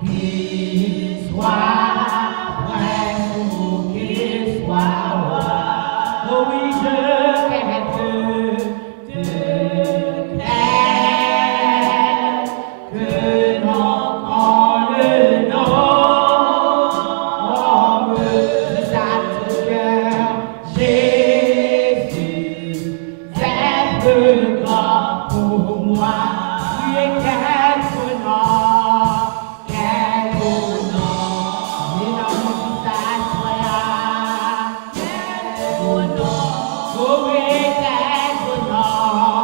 Qu'il soit vrai ou qu'il soit roi. Oh oui, je rêve de clair que non prend le nom. Oh, me à ton cœur, Jésus, c'est le grand pour moi. Tu es quel nom, quel beau nom. Et dans mon visage, voilà, quel beau nom. Oh oui, quel beau nom.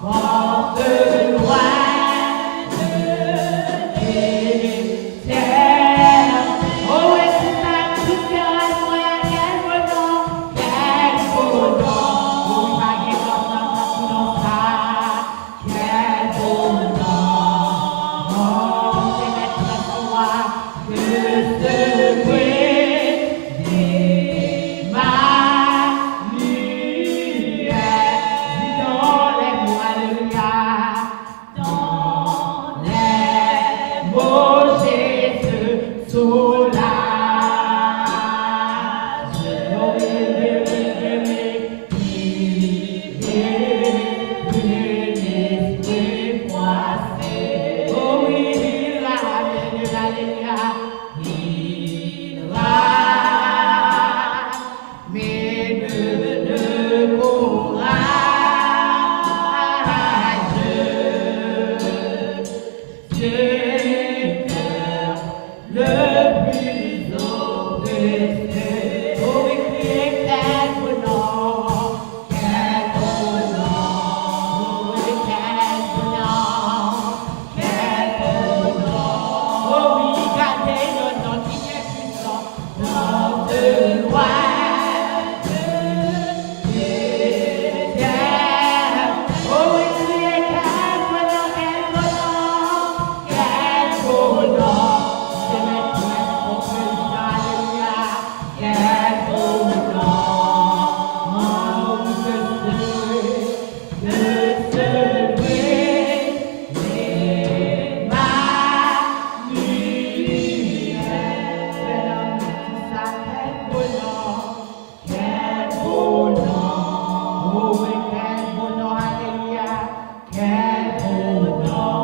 Porte loin de tes terres. Oh oui, c'est ça, tout cœur, voilà, quel beau nom, quel beau nom. Oh oui, ma guerre, dans tout ça, quel beau nom. Oh, c'est l'être toi que ce bruit des ma lumière. Dis donc les mots, alléluia, dans les mots Jésus soulage. Oh oui, oui, oui, oui, oui, l'esprit froissé. Oh oui, il va, alléluia, il va, mais ne courage, c'est cœur le plus oppressé. Oh oui, criez quel beau nom, quel beau nom. Oh oui, quel beau nom, quel beau nom. Oh oui, gardez le nom qui est puissant, porte loin de tes terres. Oh oui, criez quel beau nom, quel beau nom, quel beau nom. Je vais te mettre au président, alléluia, quel beau nom. Oh, que ce bruit des ma lumière. Ça, quel beau nom, quel beau nom. Oh oui, quel beau nom, alléluia, quel beau nom.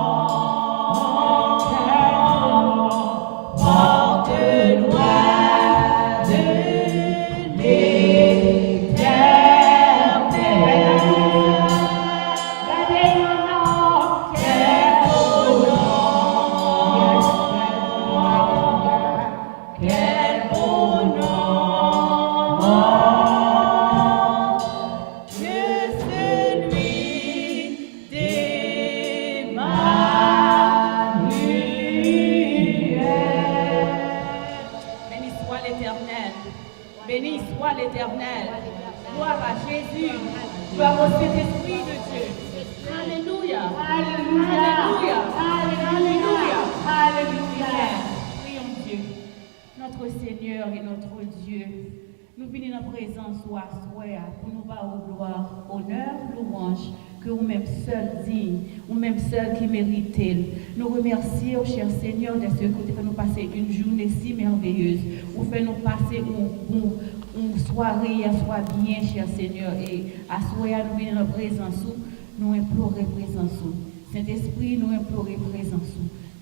Oh, quel beau nom. Porte loin de l'éternel. Gardez le nom, quel beau nom. Quel beau nom. Que celui des ma lumière. Béni soit l'Éternel. Béni soit l'Éternel. Gloire à Jésus. Gloire au Saint-Esprit de Dieu. Alléluia. Alléluia. Alléluia. Alléluia. Prions Dieu. Notre Seigneur et notre Dieu, nous venons en présence au soir pour nous voir gloire, honneur, louange, que vous-même seul digne, vous-même seul qui méritez. Nous remercions, cher Seigneur, de ce que vous fait nous passer une journée si merveilleuse. Vous fait nous passer une soirée, à soi bien, cher Seigneur. Et à soir, nous venons en présence, nous implorons présence. Saint-Esprit, nous implorons présence.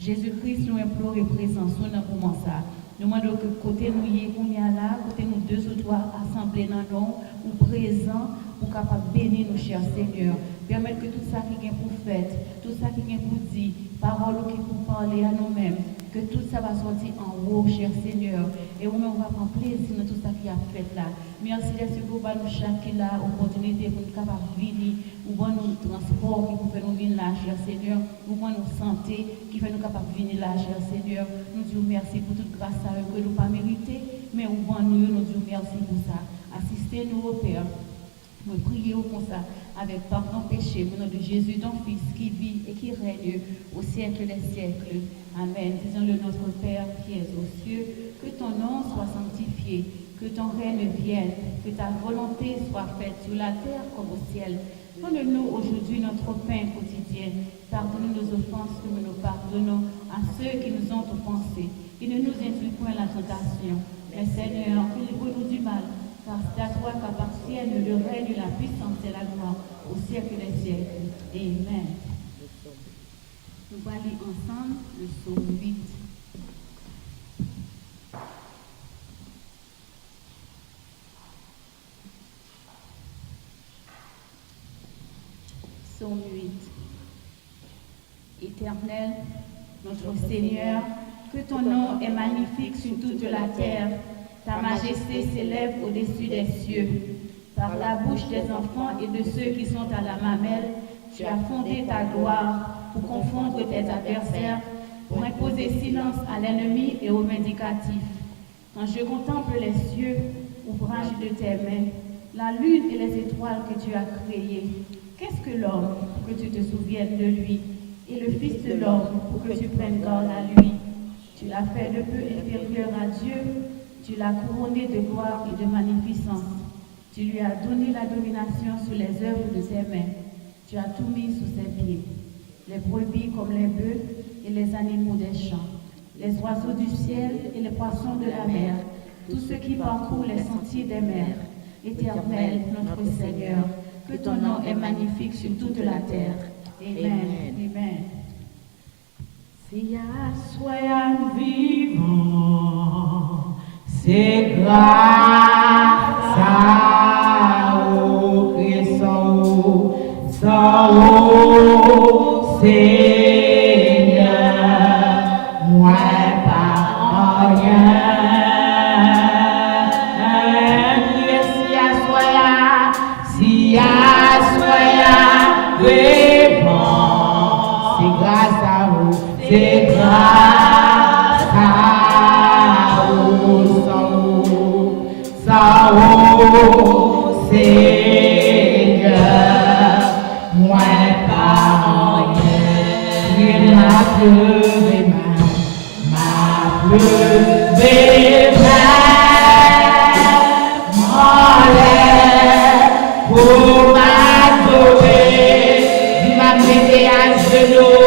Jésus-Christ, nous implorons présence dans le moment ça. Nous demandons que côté nous y est là, côté nous deux ou trois assemblés dans nous, ou présents, pour capable bénir nos chers Seigneur. Permettre que tout ça qui est pour faire, tout ça qui est pour dire, parole qui est pour parler à nous-mêmes, que tout ça va sortir en haut, cher Seigneur. Et nous-mêmes, on va prendre plaisir dans tout ça qui a fait là. Merci de ce que vous nous chaque là, opportunité pour nous capables de venir, ou bon nous transport qui peut nous venir là, cher Seigneur, ou bon nous santé qui fait nous capables de venir là, cher Seigneur. Nous disons merci pour toute grâce à eux que nous pas mérité, mais ou bon nous disons merci pour ça. Assistez-nous au Père. Nous prions comme ça, avec pardon péché, au nom de Jésus, ton Fils, qui vit et qui règne au siècle des siècles. Amen. Disons-le, notre Père qui es aux cieux, que ton nom soit sanctifié, que ton règne vienne, que ta volonté soit faite sur la terre comme au ciel. Donne-nous aujourd'hui notre pain quotidien. Pardonne nos offenses comme nous pardonnons à ceux qui nous ont offensés. Et ne nous induis point à la tentation. Mais Seigneur, délivre-nous du mal, car c'est à toi qu'appartiennent le règne, la puissance et la gloire au siècle des siècles. Amen. Nous allons lire ensemble le psaume 8. Psaume 8. Éternel, notre Seigneur, que ton nom est magnifique sur toute la terre. Ta majesté s'élève au-dessus des cieux. Par la bouche des enfants et de ceux qui sont à la mamelle, tu as fondé ta gloire pour confondre tes adversaires, pour imposer silence à l'ennemi et aux vindicatifs. Quand je contemple les cieux, ouvrage de tes mains, la lune et les étoiles que tu as créées, qu'est-ce que l'homme pour que tu te souviennes de lui, et le Fils de l'homme pour que tu prennes garde à lui? Tu l'as fait de peu inférieur à Dieu, tu l'as couronné de gloire et de magnificence. Tu lui as donné la domination sur les œuvres de ses mains. Tu as tout mis sous ses pieds, les brebis comme les bœufs et les animaux des champs, les oiseaux du ciel et les poissons de la mer, tous ceux qui parcourent les sentiers des mers. Éternel, notre Seigneur, que ton nom est magnifique sur toute la terre. Amen. Amen. Si à soyons vivants, c'est grâce à Christ, sans Seigneur, moi pas rien. Si à soyons vivants, c'est grâce à vous. C'est grâce à vous, sans Seigneur, moi pas rien. Il m'a pleuvé pour m'adorer, il m'a mis à genoux.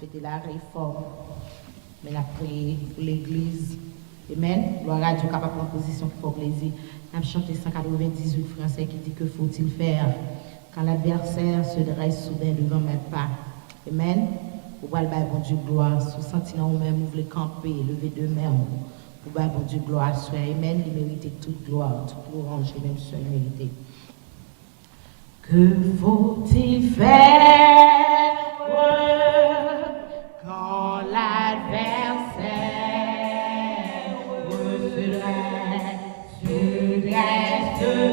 Fêter la réforme, mais la prière pour l'église. Amen. Gloire à Dieu, capable de position qui fait plaisir. On a chanté 198 français qui dit que faut-il faire quand l'adversaire se dresse soudain devant mes pas. Amen. Pour voir le bon Dieu gloire, sous sentiment ou même vous voulez camper, lever deux mains. Pour voir bon Dieu gloire, soit Amen. Il mérite toute gloire, toute louange, et même soit mérité. Que faut-il faire quand l'adversaire se dresse soudain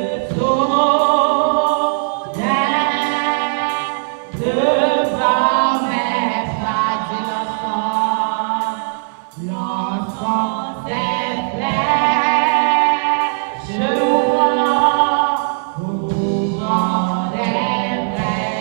devant mes pas, dit l'enfant des flèches, ouvrant des brèches,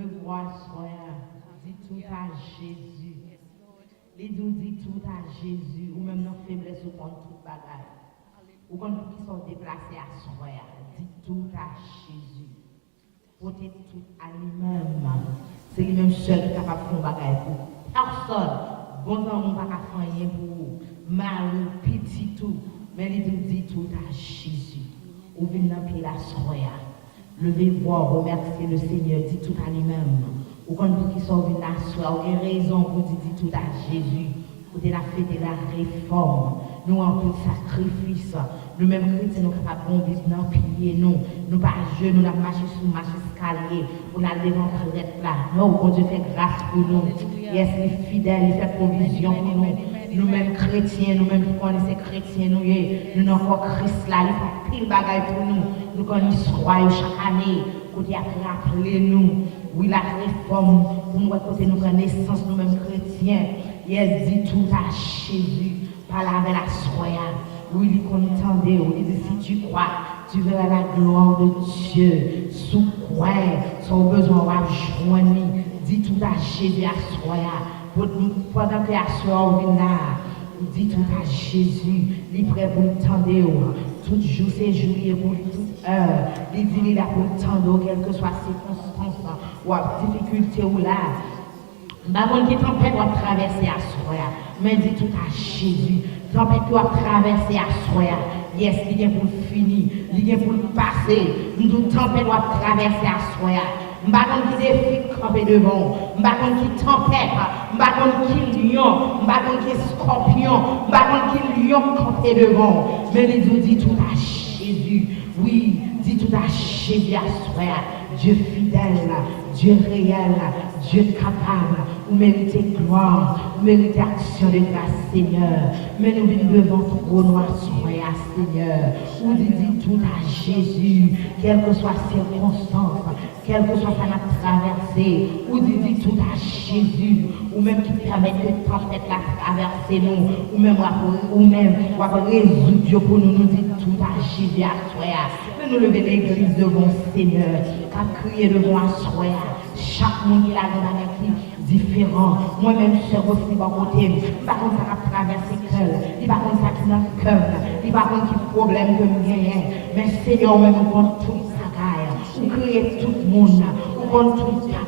veux voir soya. Dis tout à Jésus. Les nous dit tout à Jésus. Ou même nos faiblesses ou contre toute bagaille. Ou contre qui sont déplacés à soya. Dis tout à Jésus. Portez tout à lui-même. C'est lui-même seul qui est capable de faire bagaille pour personne. Bon temps, on ne va pas faire rien pour vous. Mari, petit tout. Mais il nous dit tout à Jésus. Ou venez dans le pied la soya. Levez-vous, remerciez le Seigneur, dit tout à lui-même. Ou quand vous qui sont venus la soya, vous avez raison pour dire tout à Jésus. Pour la fête de la réforme. Nous en plus sacrifice. Nous-mêmes chrétiens, nous sommes capables de vivre dans le pied, nous pas jeunes, nous avons marché sur marché escalier, pour aller devant la là. Non, bon Dieu fait grâce pour nous. Yes, les fidèles, il fait provision pour nous. Nous-mêmes chrétiens, nous-mêmes qui connaissons chrétiens, nous n'avons encore Christ là, il fait pile bagaille pour nous. Nous connaissons chaque année, côté après rappeler nous. Oui, la réforme, pour nous, côté nous prenons naissance, nous-mêmes chrétiens. Yes, dit tout à Jésus, par avec la soya. Oui, il contendait, il dit si tu crois, tu verras la gloire de Dieu. Sous quoi, son besoin va joindre. Dis tout à Jésus à soya. Pendant que la soya vient là, il dit tout à Jésus, il est prêt pour le tendre. Tout jour, c'est jour, il est pour toute heure. Il dit il est là pour le tendre, quelle que soit circonstance ou difficulté ou là. Babon qui tempête va traverser à soya. Mais dit tout à Jésus. Tempête qui va traverser à soya. Yes, il est pour finir. Il est pour passer. Nous tempête va traverser à soya. Babon qui défie camper devant. Babon qui tempête. Babon qui lion. Babon qui scorpion. Babon qui lion camper devant. Mais il nous dit tout à Jésus. Oui, dit tout à Jésus à soya. Dieu fidèle, Dieu réel, Dieu capable, vous méritez gloire, vous méritez action de grâce, Seigneur. Mais nous venons devant ton trône, soyez, Seigneur. Vous dites tout à Jésus, quelle que soit la circonstance, quelle que soit sa traversée, vous dites tout à Jésus, ou même qui permet que tempête la traverser nous, ou même résoudre Dieu pour nous, nous dites tout à Jésus, à soya. Nous lever l'église devant Seigneur, qu'à crier devant soya. Chaque monde qui a des différents. Moi-même, je suis aussi par côté. Par contre, ça a traversé le cœur. Il va contre ça qui est dans le cœur. Il va contre quel problème que nous gagnons. Mais Seigneur, même on compte tout ça. Vous criez tout le monde. Vous compte tout ça,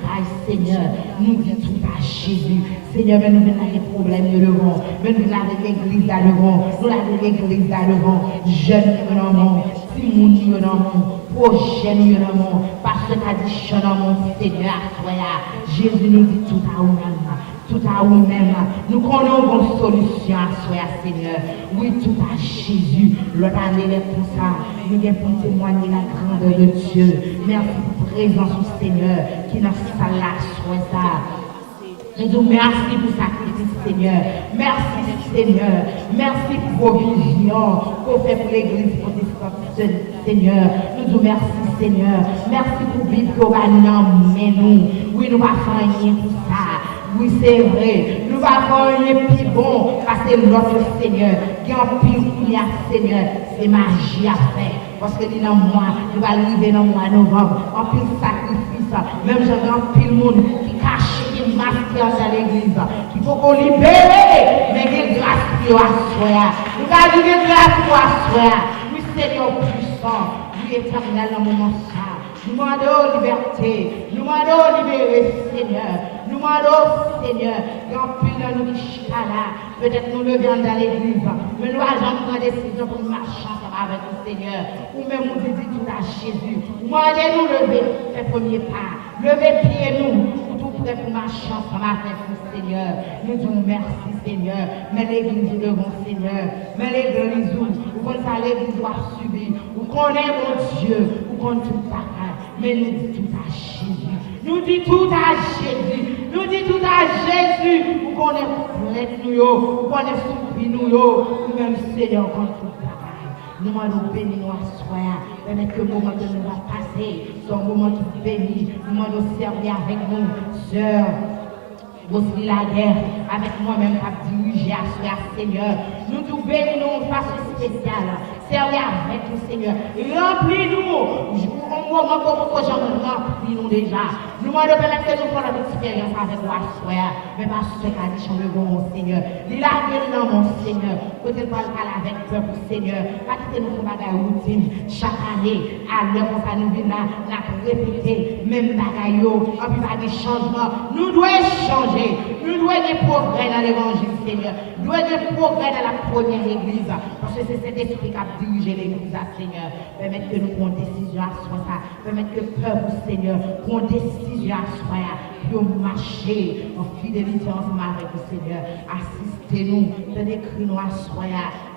Seigneur. Nous disons tout à Jésus. Seigneur, mais nous venons les problèmes de devant. Mais nous avons l'église là devant. Nous avons l'église là devant. Jeunes qui venons dans le monde. Timoun qui venons dans le monde. Prochain qui venons dans le monde. Parce que tu as dit, je dans mon Seigneur, Jésus nous dit tout à vous-même. Tout à vous-même. Nous connaissons une solution à soi, Seigneur. Oui, tout à Jésus. L'autre année, pour ça, nous avons témoigner la grandeur de Dieu. Merci pour la présence du Seigneur qui nous a là, soit ça. Nous disons merci pour le sacrifice, Seigneur. Merci, Seigneur. Merci pour vos visions qu'on fait pour l'église protestante, Seigneur. Nous disons merci, Seigneur. Merci pour la Bible que vous avez nous. Oui, nous ne va faire rien pour ça. Oui, c'est vrai. Nous ne va faire rien plus bon parce que notre Seigneur, qui en pile qu'il y a, Seigneur, c'est magie à faire. Parce que dans moi, nous va arriver dans le mois de novembre, en pile sacrifice, même j'ai un pile monde qui cache, qui masque dans l'église, qu'il faut qu'on libère, mais qu'il y a grâce pour asseoir. Nous allons dire grâce pour asseoir. Oui, Seigneur puissant, oui, éternel dans le moment ça. Nous demandons liberté, nous demandons libérer, Seigneur. Nous demandons, Seigneur, grand plus de nous qui là. Peut-être nous levions dans l'église, mais nous allons prendre des décisions pour marcher ensemble avec le Seigneur. Ou même nous disons tout à Jésus. Demandez-nous lever, fait premier pas. Levez pied nous, tout prêt pour marcher ensemble avec le Seigneur. Nous disons merci, Seigneur. Mais l'église devant Seigneur. Mais l'église où vous allez l'église doit subir. Vous connaissez mon Dieu, vous connaissez tout ça. Mais nous disons tout à Jésus. Nous disons tout à Jésus. Nous disons tout à Jésus. Vous connaissez plainte nous, vous connaissez souffrir nous, nous-mêmes Seigneur contre tout travail. Nous demandons bénis nous à soi. Permettez que le moment que nous va passer, c'est un moment qui bénit. Nous demandons servir avec nous, sœurs. Aussi la guerre avec moi-même qui a dirigé à ce Seigneur. Nous nous bénissons de façon spéciale. servir avec nous, Seigneur. Remplis-nous. On moment comme j'en remplis-nous déjà. Nous demandons que nous prenons notre expérience avec toi, frère. Mais pas ce qu'a dit le bon Seigneur. Il a guéri dans mon Seigneur. Côté pas parler avec peuple, Seigneur. Pas quitter nous pour bagaille routine. Chaque année, à l'heure où ça nous vient, nous répéter même bagaille. En plus, pas des changements. Nous devons changer. Nous devons des progrès dans l'évangile, Seigneur. Nous devons des progrès dans la première église. Parce que c'est cet esprit qui a dirigé l'église, Seigneur. Permettre que nous prenions décision à soi. Permettre que le peuple, Seigneur, prenne décision à soi. Pour marcher en fidélité ensemble avec le Seigneur. Assistez-nous, décris-nous à soi.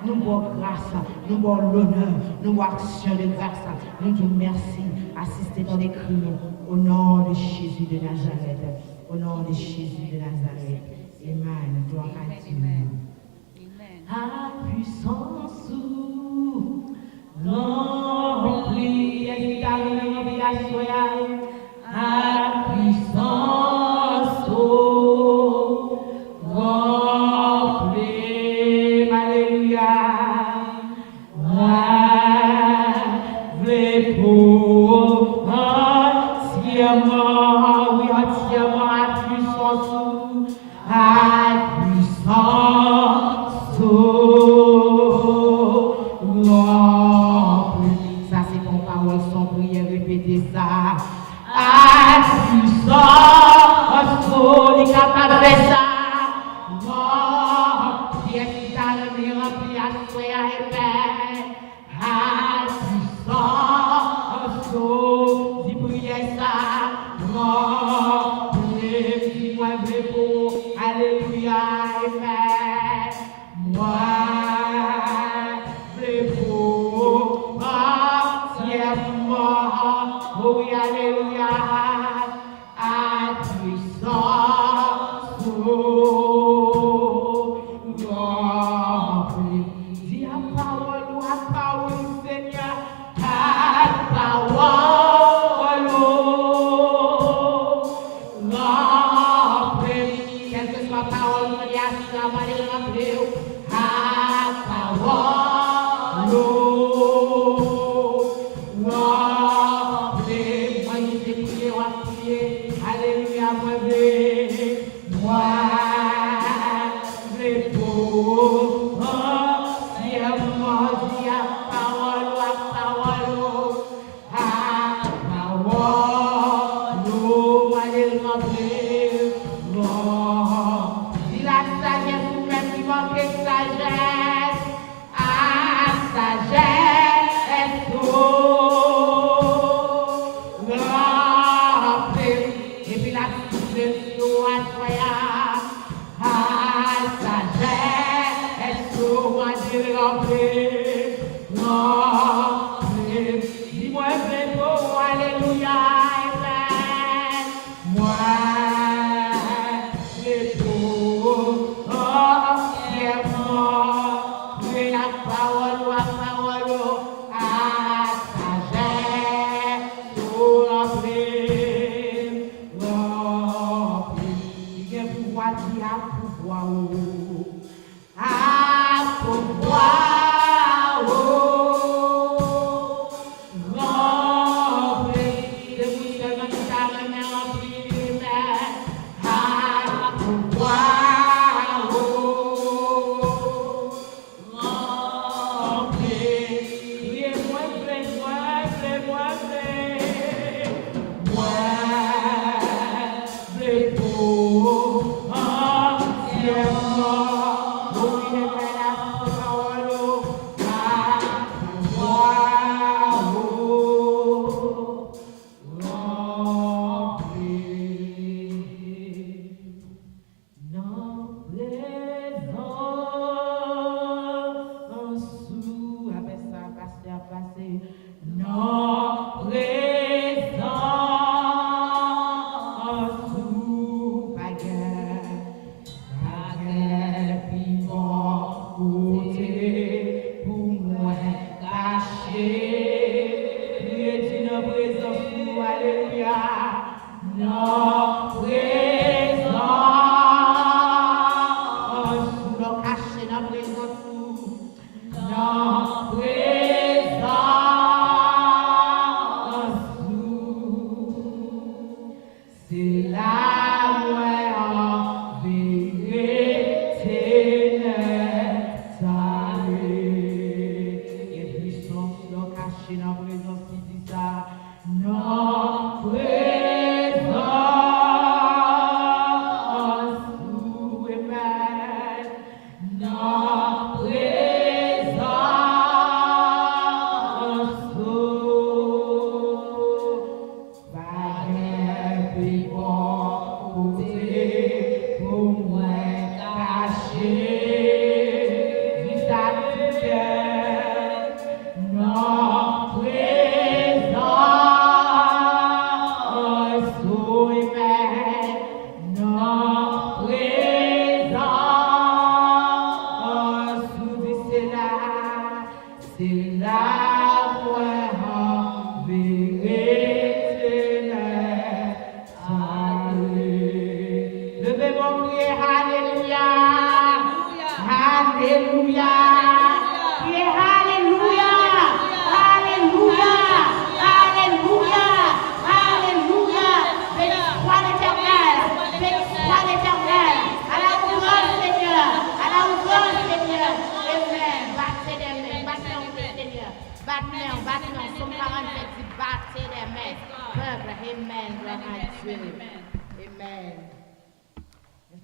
Nous avons grâce, nous avons l'honneur, nous avons action de grâce. Nous disons merci. Assistez dans les cris au nom de Jésus de Nazareth. Au nom de Jésus de Nazareth. Amen. Gloire à Dieu. À puissance remplie, à puissance remplie, alléluia. Entièrement, oui, entièrement à puissance, remplie. Ça, c'est ton parole sans prière, répétez ça. À puissance, il est capable de faire ça. Qui est qui t'a levé, rempli à soi, amen. À puissance, dis prière ça. Rempli, dis-moi vrai pour, alléluia, amen. Moi, vrai pour, entièrement, oui, alléluia. À puissance, rempli. Dis à parole, Seigneur, à parole, rempli. Quelle que soit la parole, il y a ça, rempli. À parole, rempli. Moi, je sais prier, on va prier. Alléluia, moi, moi, vrai pour, entièrement, dis à parole, allez remplir, dis la sagesse, ou même qui manque de sagesse, sagesse, remplir, et puis la sagesse, moi, dis remplir, dis-moi vrai pour, alléluia, amen. Moi, vrai pour, entièrement, oui, la parole, à sagesse, remplir. Il y a pouvoir, il y a pouvoir, à pouvoir. Moi,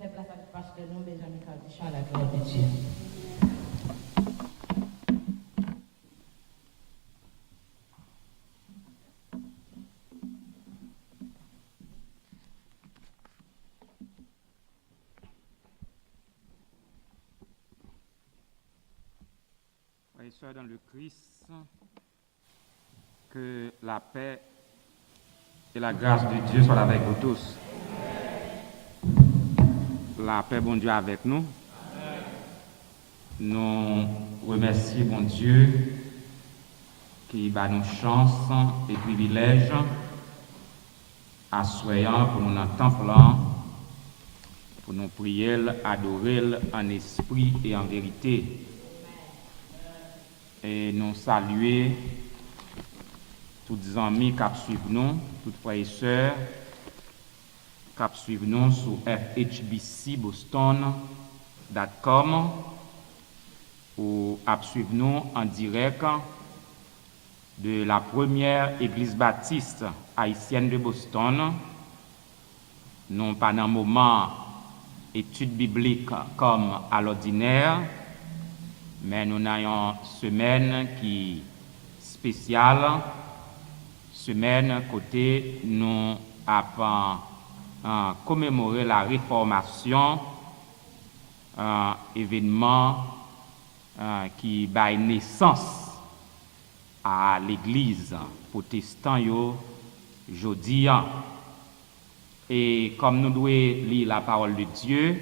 Fait place à pasteur nous, Benjamin Cardichon, à la gloire de Dieu. Frères et sœurs dans le Christ, que la paix et la grâce de Dieu soient avec vous tous. La paix, bon Dieu, avec nous. Nous remercions, bon Dieu, qui bat nous chance et privilèges à soyant pour nous dans le temple, pour nous prier, adorer en esprit et en vérité. Et nous saluer tous les amis qui suivent nous, toutes frères et sœurs qui suivent nous sur fhbcboston.com ou qui suivent nous en direct de la première église baptiste haïtienne de Boston. Nous pas dans un moment étude biblique comme à l'ordinaire, mais nous avons une semaine qui est spéciale, semaine côté nous avons commémoré la réformation, événement qui donne naissance à l'église protestante aujourd'hui. Et comme nous devons lire la parole de Dieu,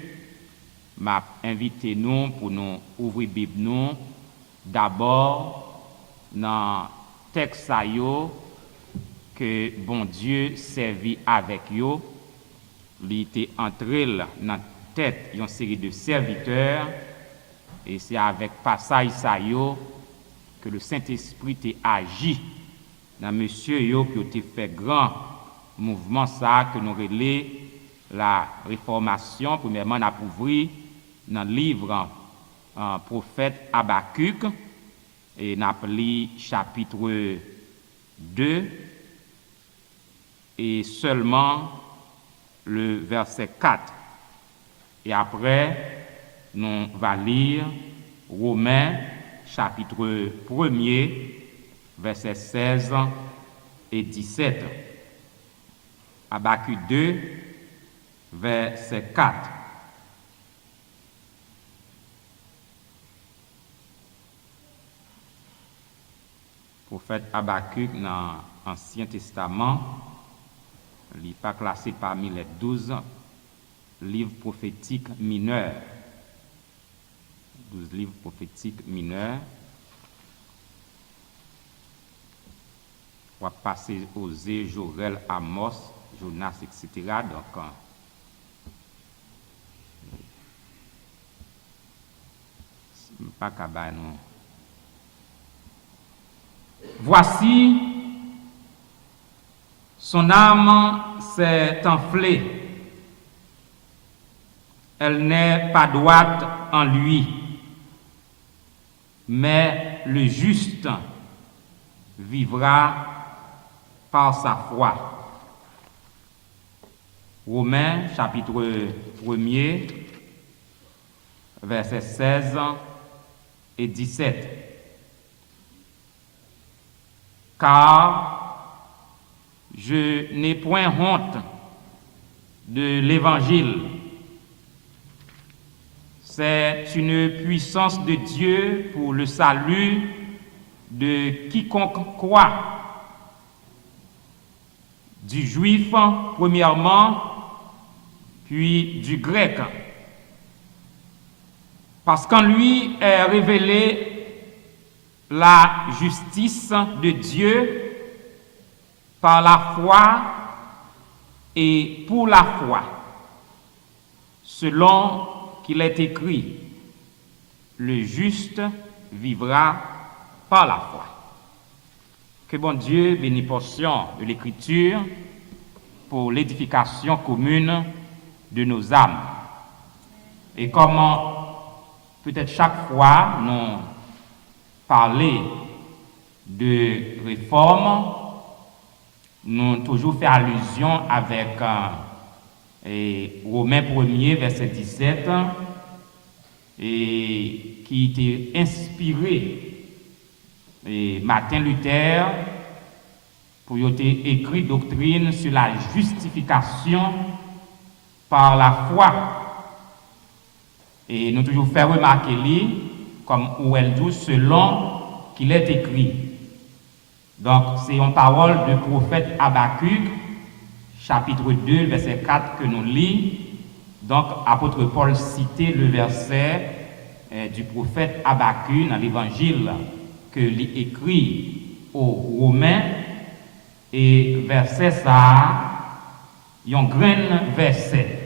m'a invité nous pour nous ouvrir la Bible nous d'abord dans le texte que bon Dieu servi avec yo. Il était entré dans la tête d'une série de serviteurs et c'est avec passage que le Saint-Esprit a agi dans monsieur yo qui a fait grand mouvement ça que nous relais la réformation. Premièrement, on a ouvert dans le livre prophète Habakkuk et on a lu chapitre 2 et seulement le verset 4. Et après, nous allons lire Romains chapitre 1er, versets 16 et 17. Habakkuk 2, verset 4. Prophète Habakkuk dans l'Ancien Testament, il n'est pas classé parmi les 12 livres prophétiques mineurs. 12 livres prophétiques mineurs. On va passer Osée, Joël, Amos, Jonas, etc. Donc, pas qu'à non. Voici, son âme s'est enflée. Elle n'est pas droite en lui, mais le juste vivra par sa foi. Romains chapitre 1er, versets 16 et 17. Car je n'ai point honte de l'Évangile. C'est une puissance de Dieu pour le salut de quiconque croit. Du juif premièrement, puis du grec. Parce qu'en lui est révélée la justice de Dieu par la foi et pour la foi, selon qu'il est écrit, le juste vivra par la foi. Que bon Dieu bénisse portion de l'Écriture pour l'édification commune de nos âmes. Et comment peut-être chaque fois nous parler de réforme, nous toujours fait allusion avec et Romains 1er, verset 17, et qui était inspiré et Martin Luther pour y avoir écrit doctrine sur la justification par la foi. Et nous toujours fait remarquer lui, comme où elle dit, selon qu'il est écrit. Donc, c'est une parole du prophète Habakkuk, chapitre 2, verset 4 que nous lisons. Donc, apôtre Paul citait le verset du prophète Habakkuk dans l'évangile que lui écrit aux Romains. Et verset ça, il y a un grand verset.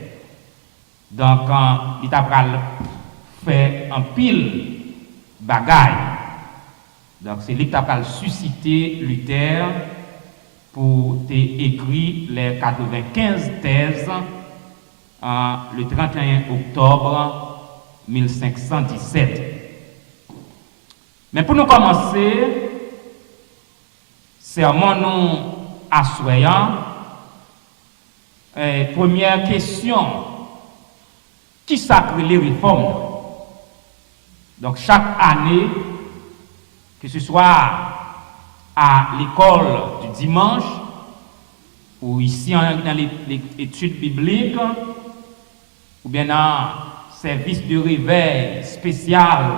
Donc, il a fait un pile bagaille. Donc, c'est lui qui a suscité Luther pour écrire les 95 thèses le 31 octobre 1517. Mais pour nous commencer, sermon nous assoyant, première question, qui sacre les réformes? Donc chaque année, que ce soit à l'école du dimanche ou ici dans les études bibliques ou bien dans service de réveil spécial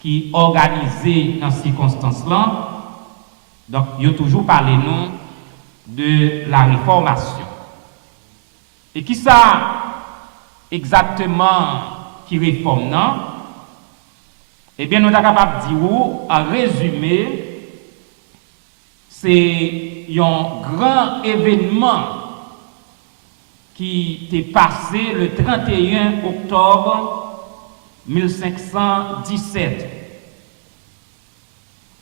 qui est organisé dans ces circonstances-là, donc il y a toujours parlé nous de la réformation. Et qui ça exactement qui réforme, non? Eh bien, nous sommes capables de dire, en résumé, c'est un grand événement qui est passé le 31 octobre 1517.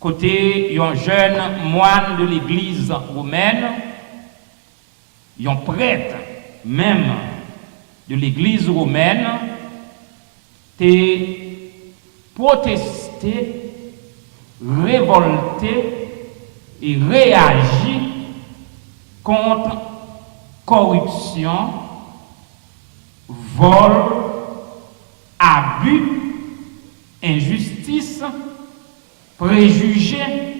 Côté un jeune moine de l'église romaine, un prêtre même de l'église romaine, t'es protesté, révolté et réagi contre corruption, vol, abus, injustice, préjugés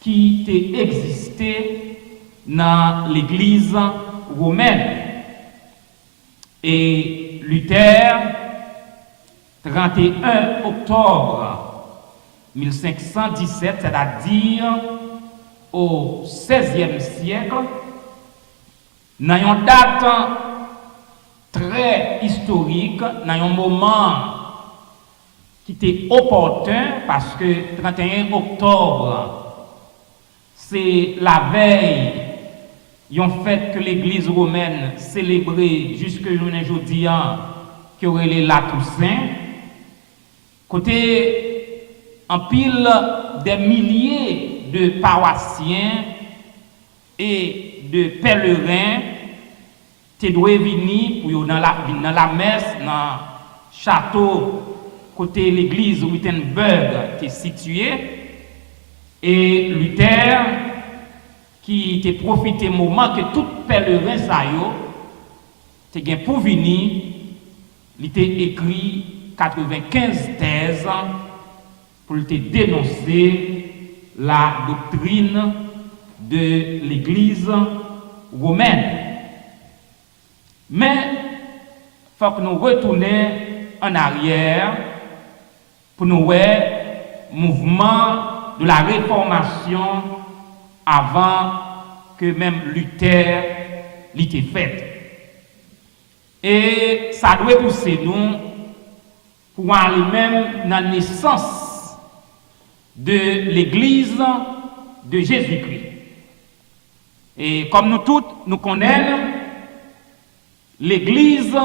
qui existaient dans l'église romaine. Et Luther, 31 octobre 1517, c'est-à-dire au XVIe siècle, dans une date très historique, dans un moment qui était opportun, parce que 31 octobre, c'est la veille, un fait que l'Église romaine célébrait jusque aujourd'hui, qui aurait la Toussaint. Côté en pile des milliers de paroissiens et de pèlerins qui doivent venir pour dans la messe dans le château côté l'église Wittenberg qui est située. Et Luther qui était profité moment que tout pèlerin ça yo était pour venir, il était écrit 95 thèses pour dénoncer la doctrine de l'Église romaine. Mais il faut que nous retournions en arrière pour nous voir le mouvement de la réformation avant que même Luther l'ait fait. Et ça doit pousser nous pour aller même dans la naissance de l'Église de Jésus-Christ. Et comme nous tous nous connaissons, l'Église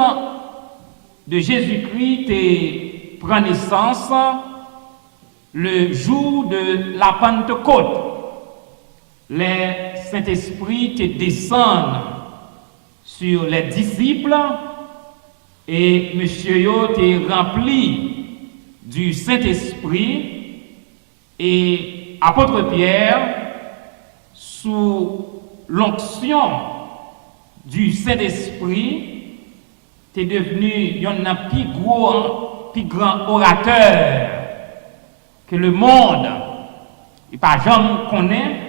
de Jésus-Christ prend naissance le jour de la Pentecôte. Les Saint-Esprit descendent sur les disciples et monsieur yo est rempli du Saint-Esprit et apôtre Pierre sous l'onction du Saint-Esprit, tu es devenu un plus grand orateur que le monde. Et pas jamais connaît.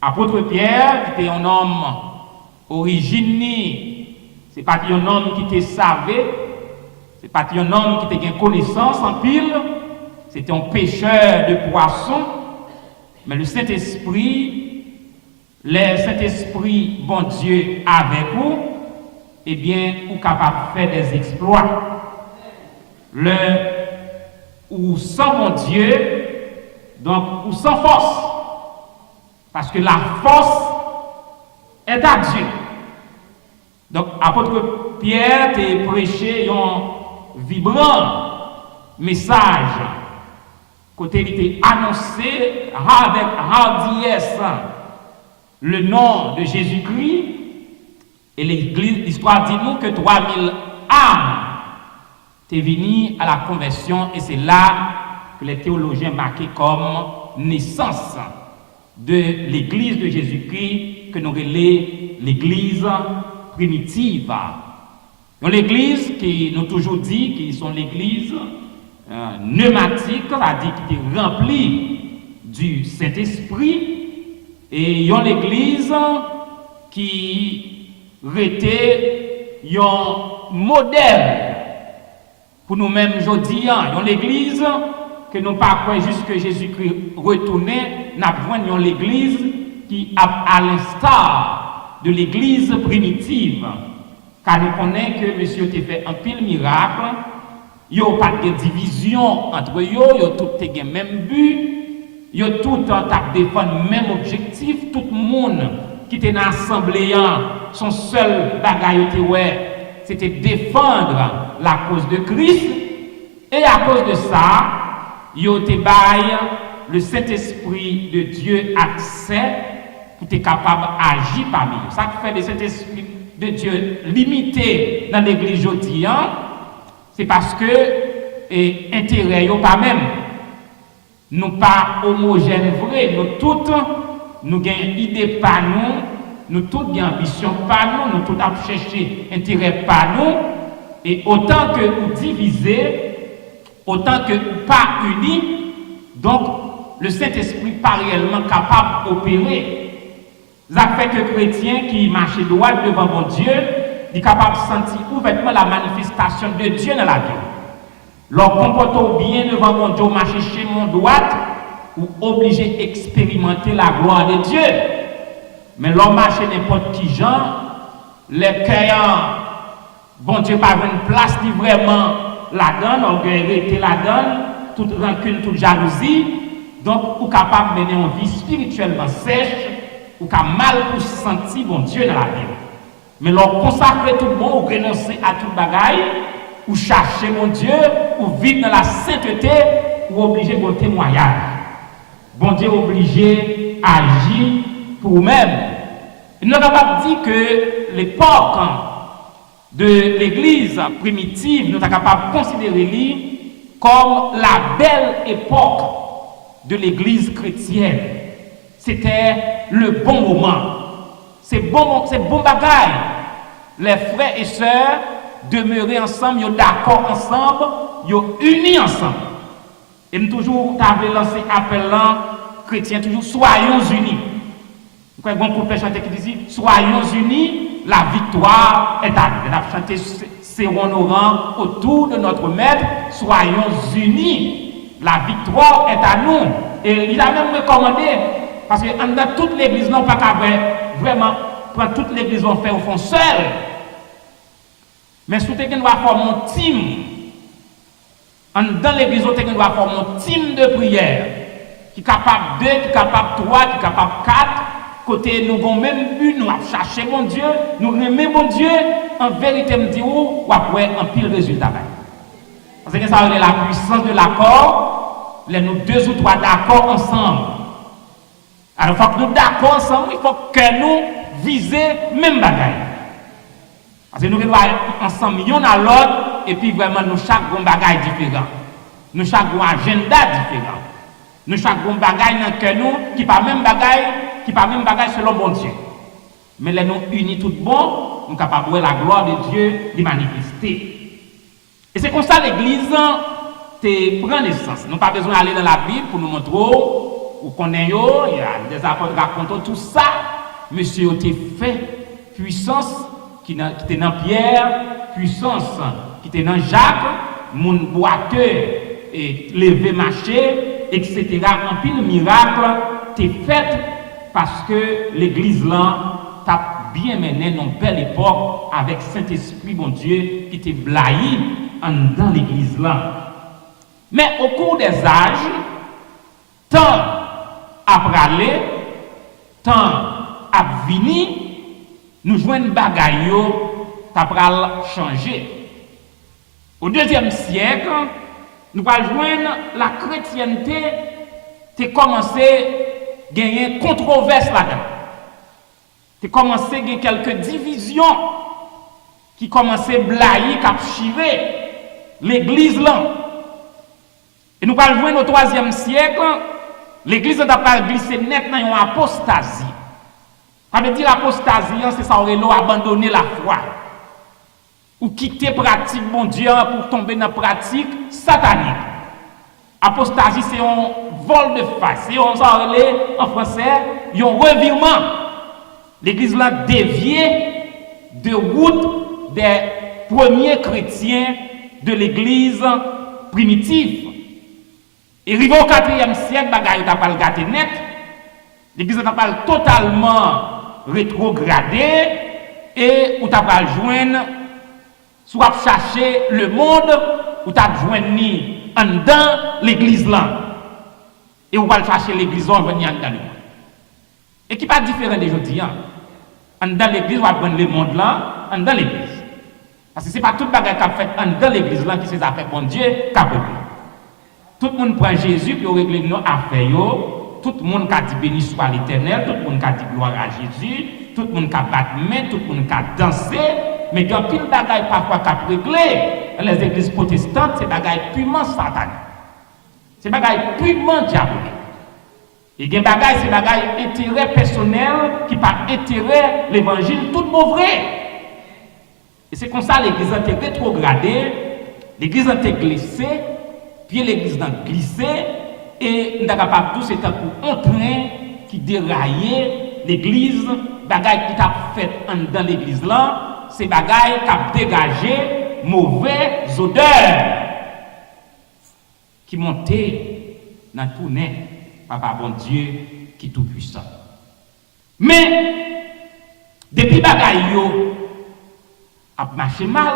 Apôtre Pierre, qui était un homme originaire, c'est pas un homme qui te savait, c'est pas un homme qui te gagne connaissance en pile, c'était un pêcheur de poissons, mais le Saint-Esprit, bon Dieu avec vous, eh bien, vous êtes capable de faire des exploits. Ou sans bon Dieu, donc, ou sans force. Parce que la force est à Dieu. Donc, apôtre Pierre t'a prêché un vibrant message. Côté il t'a annoncé avec hardiesse le nom de Jésus-Christ. Et l'histoire dit nous que 3000 âmes t'es venu à la conversion. Et c'est là que les théologiens marquent comme naissance de l'église de Jésus-Christ, que nous appelons l'église primitive. Donc l'église qui nous toujours dit qu'ils sont l'église pneumatique, c'est-à-dire qui est remplie du Saint-Esprit, et ils ont l'église qui était un modèle pour nous-mêmes aujourd'hui. Ils ont l'église que nous pas croire juste que Jésus-Christ retournait, nous avons l'église qui à l'instar de l'église primitive. Car nous connaissons que monsieur a fait un pile miracle, il n'y a pas de division entre eux, ils ont tous le même but, ils ont tous défendre le même objectif, tout le monde qui était dans l'assemblée, son seul bagage c'était défendre la cause de Christ, et à cause de ça, ils ont le Saint-Esprit de Dieu accès pour être capable d'agir parmi eux. Ça fait le Saint-Esprit de Dieu limité dans l'église aujourd'hui, c'est parce que intérêt n'est pas même. Nous pas homogènes vrai, nous toutes nous avons idée par nous toutes avons ambition par nous toutes avons cherché intérêt par nous, et autant que nous divisés, autant que pas unis, donc le Saint-Esprit pas réellement capable d'opérer. Ça fait que chrétien qui marche droit devant mon Dieu, est capable de sentir ouvertement la manifestation de Dieu dans la vie. Leur comportement bien devant mon Dieu, marcher chez mon droite, ou obligé d'expérimenter la gloire de Dieu. Mais leur marcher n'importe qui genre, les cœurs, bon Dieu pas une place qui vraiment la donne, orgueil était la donne, toute rancune, toute jalousie. Donc, ou capable de mener une vie spirituellement sèche, ou capable mal pour sentir bon Dieu dans la vie. Mais leur consacrer tout le monde, ou renoncer à toute bagaille, ou chercher mon Dieu, ou vivre dans la sainteté, ou obligé de témoignage. Bon Dieu obligé à agir pour vous-même. Il n'a pas dit que l'époque de l'église primitive, nous sommes capables de considérer comme la belle époque de l'église chrétienne. C'était le bon moment. C'est bon bagaille. Les frères et sœurs demeurer ensemble, ils sont d'accord ensemble, ils sont unis ensemble. Et nous toujours lancé appel chrétien toujours soyons unis. Vous avez un groupe de chanteurs qui dit soyons unis, la victoire est à nous. On a chanté serrons nos rangs autour de notre maître, soyons unis, la victoire est à nous. Et il a même recommandé, parce que dans toute l'église, non pas qu'à vraiment prendre toute l'église, on fait au fond seul. Mais si vous doit former un team, dans l'église, vous doit former un team de prière, qui est capable de 2, qui est capable de 3, qui est capable de 4. Côté nous avons même but, nous avons cherché mon Dieu, nous aimons mon Dieu, en vérité, me dit où, ou après un pile résultat. Parce que ça, c'est la puissance de l'accord, nous 2 ou 3 d'accord ensemble. Alors, il faut que nous d'accord ensemble, il faut que nous visions même bagaille. Parce que nous devons être ensemble, l'un à l'autre, et puis vraiment, nous chaque bon bagaille différent. Nous chaque bon agenda différent. Nous chaque bon bagaille dans que nous, qui pas même bagaille selon bon Dieu. Mais les nous unis tout bon, nous sommes capables de voir la gloire de Dieu de manifester. Et c'est comme ça l'église prend naissance. Nous n'avons pas besoin d'aller dans la Bible pour nous montrer où qu'on est, il y a des apôtres qui racontent tout ça. Monsieur a fait puissance qui était dans Pierre, puissance qui était dans Jacques, mon boiteux et levé marché, etc. En pile miracle, t'es fait parce que l'église là t'a bien mené dans une belle époque avec Saint-Esprit, bon Dieu, qui t'est blahi dans l'église là. Mais au cours des âges, temps après aller, temps à venir, nous jouons une bagaille qui changer. Au deuxième siècle, nous allons joindre la chrétienté qui a commencé à gagner controverse là-dedans. Qui a commencé à gagner quelques divisions qui commençaient à blayer, à chirer l'église là. Et nous allons joindre au troisième siècle, l'église n'a pas glissé net dans une apostasie. Ça veut dire apostasie, c'est ça, on a abandonné la foi. Ou quitter pratique bon Dieu pour tomber dans la pratique satanique. Apostasie, c'est un vol de face. C'est en français, un revirement. L'église l'a dévié de route des premiers chrétiens de l'église primitive. Et arrivé au 4e siècle, bagaille n'a pas le gâté net. L'église n'a pas totalement rétrogradé et où t'as pas joindre soit chercher le monde ou t'as joindre ni en dedans l'église là. Et on va chercher l'église là venir en dedans. Et qui pas différent d'aujourd'hui hein. En dedans l'église on va prendre le monde là en dedans l'église. Parce que c'est pas toute bagaille qu'a fait en dedans l'église là qui c'est affaire bon Dieu qu'a réglé. Tout le monde prend Jésus pour régler nos affaires yo. Tout le monde qui dit béni soit l'Éternel, tout le monde qui dit gloire à Jésus, tout le monde qui bat main, tout le monde qui danser, mais il y a pile de bagaille parfois qui a réglé. Les églises protestantes, c'est bagaille purement satanique. C'est bagaille purement diabolique. Et des bagaille, c'est bagaille intérêt personnel qui par intérêt l'évangile tout mauvais. Et c'est comme ça l'église a été rétrogradée, l'église a été glissée, puis l'église a glissé. Et nous sommes capables tout c'est un train qui déraillait l'église, bagaille qui t'a fait dans l'église là, c'est bagaille qui a dégagé mauvaises odeurs qui montaient dans tout nez, papa bon Dieu qui est tout puissant. Mais depuis bagaille yo a marché mal,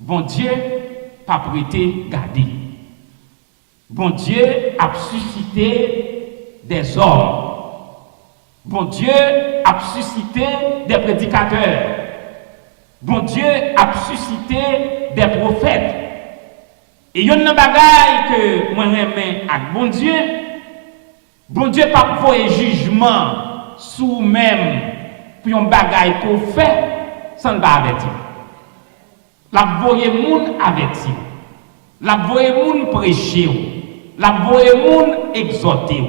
bon Dieu pas prêté garder. Bon Dieu a suscité des hommes. Bon Dieu a suscité des prédicateurs. Bon Dieu a suscité des prophètes. Et il y a une bagaille que moi j'aime avec bon Dieu pas pour un jugement sous même pour une bagaille qu'on fait sans le avertir. La voye moun avertir. La voye moun prêcher. La voye moun exhorter.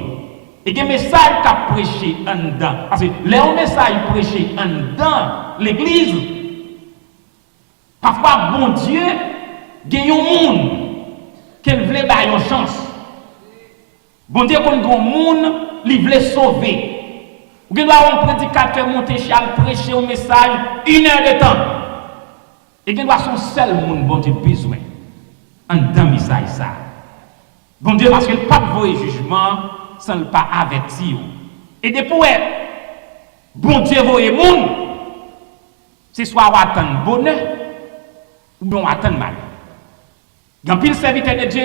Et que message qu'a prêché en dedans. Parce que les messages prêchés en dedans l'église, parfois bon Dieu gagne un monde qu'elle voulait donner une chance. Bon Dieu qu'on grand monde, il voulait sauver. Ou qu'il doit un prédicateur monter chez elle prêcher un message 1 heure de temps. Et qu'il doit son seul monde bon Dieu besoin en dedans message ça. Bon Dieu parce qu'il pas de jugement sans le pas avertir. Et depuis bon Dieu voye monde, c'est soit on attend bonheur ou bien on attend mal. Dans pile serviteur de Dieu,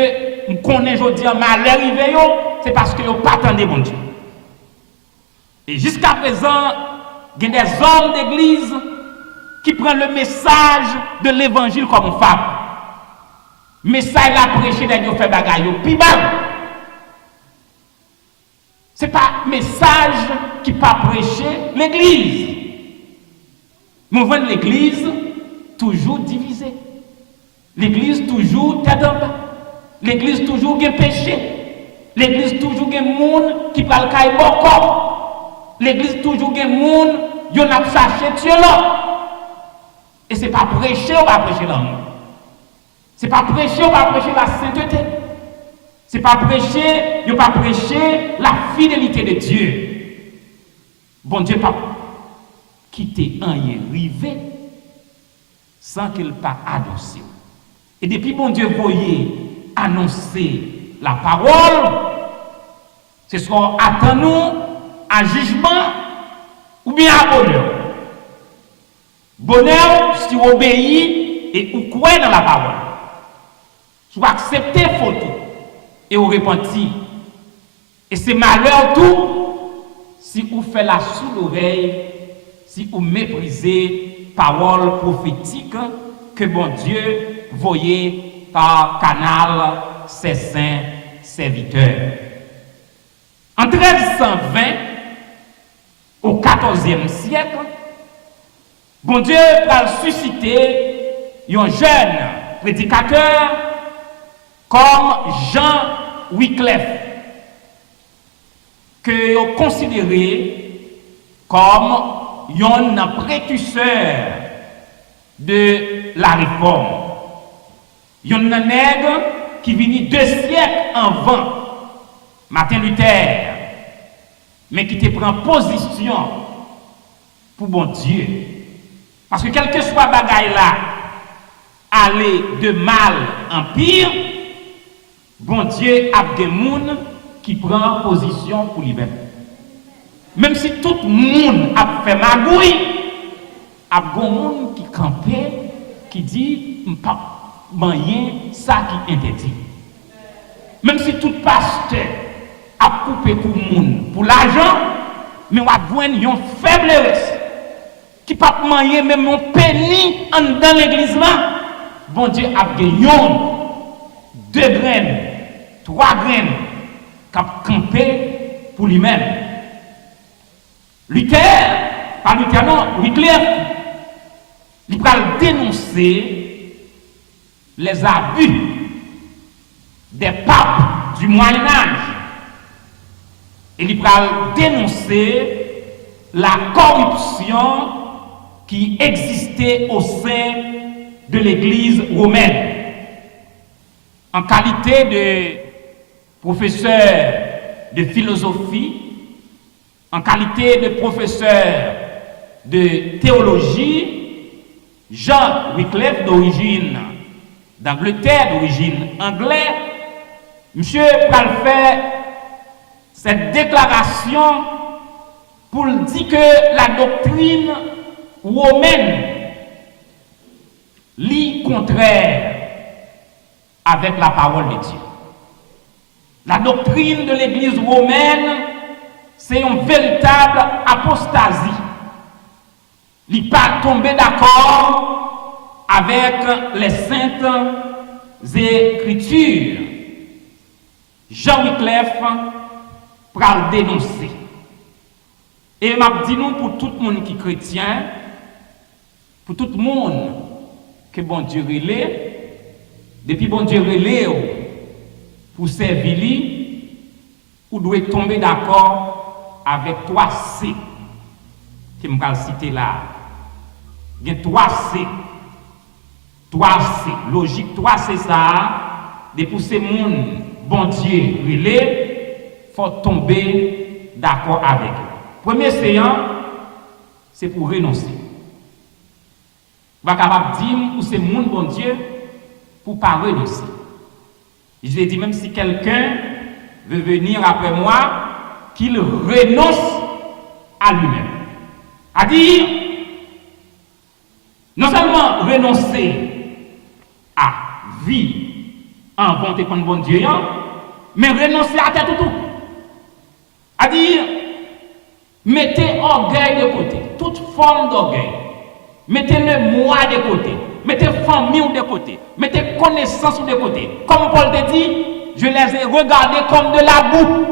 on connaît aujourd'hui un malheur arrivé, c'est parce que vous pas attendez bon Dieu. Et jusqu'à présent, il y a des hommes d'église qui prennent le message de l'évangile comme une femme. Message la prêcher d'ailleurs fait bagaille puis mal. C'est pas message qui pas prêcher l'église. Nous voyons l'église toujours divisée. L'église toujours tête en bas. L'église toujours gain péché. L'église toujours gain monde qui parle caille boko. l'église toujours des gens, ils ont cherché Dieu là. Et c'est pas prêcher ou pas prêcher l'amour. C'est pas prêcher ou pas prêcher la sainteté. C'est pas prêcher, ou pas prêcher la fidélité de Dieu. Bon Dieu pas quitter un rivé sans qu'il pas annoncé. Et depuis bon Dieu voyait annoncer la parole, c'est ce qu'on attend nous à jugement ou bien à bonheur. Bonheur si vous obéissez et vous croyez dans la parole. Si vous acceptez photo et vous repentez. Et c'est malheur tout si vous faites la sous l'oreille, si vous méprisez parole prophétique que bon Dieu voyait par canal ses saints serviteurs. En 1320, au XIVe siècle, bon Dieu a suscité un jeune prédicateur comme Jean Wycliffe, que vous considérez comme un précurseur de la réforme. Un nègre qui vient 2 siècles avant Martin Luther, mais qui te prend position pour bon Dieu. Parce que quel que soit bagaille là, aller de mal en pire, bon Dieu a des gens qui prend position pour lui-même. Même si tout le monde a fait magouille, il y a des gens qui campent, qui dit, pas rien, ça qui interdit. Même si tout pasteur a coupé tout le monde pour l'argent, mais on a besoin d'une faiblesse qui pas manier même un penny dans l'église là. Bon Dieu a gagné 2 graines, 3 graines qui a campé pour lui-même. Luther, pas Luther non, Wycliffe, il va dénoncer les abus des papes du Moyen-Âge. Et il va dénoncer la corruption qui existait au sein de l'Église romaine. En qualité de professeur de philosophie, en qualité de professeur de théologie, Jean Wycliffe, d'origine d'Angleterre, d'origine anglaise, monsieur va faire cette déclaration pour dire que la doctrine romaine lit contraire avec la parole de Dieu. La doctrine de l'Église romaine, c'est une véritable apostasie. Il n'est pas tombé d'accord avec les saintes écritures. Jean Wycliffe va le dénoncer. Et m'a dit nous pour tout le monde qui est chrétien, pour tout le monde que bon Dieu relève, depuis bon Dieu relève pour servir lui, vous devez tomber d'accord avec 3 C que je vais citer là. Il y a 3 C. 3 C. Logique 3 C ça. Depuis ces monde bon Dieu relève, il faut tomber d'accord avec eux. Premier séance, c'est pour renoncer. Vous êtes capable de dire que c'est mon bon Dieu pour ne pas renoncer. Je l'ai dit, même si quelqu'un veut venir après moi, qu'il renonce à lui-même. C'est-à-dire, non seulement renoncer à vie inventée par le bon Dieu, mais renoncer à tête tout. C'est-à-dire, mettez orgueil de côté, toute forme d'orgueil. Mettez le moi de côté, mettez famille de côté, mettez connaissance de côté. Comme Paul te dit, je les ai regardés comme de la boue.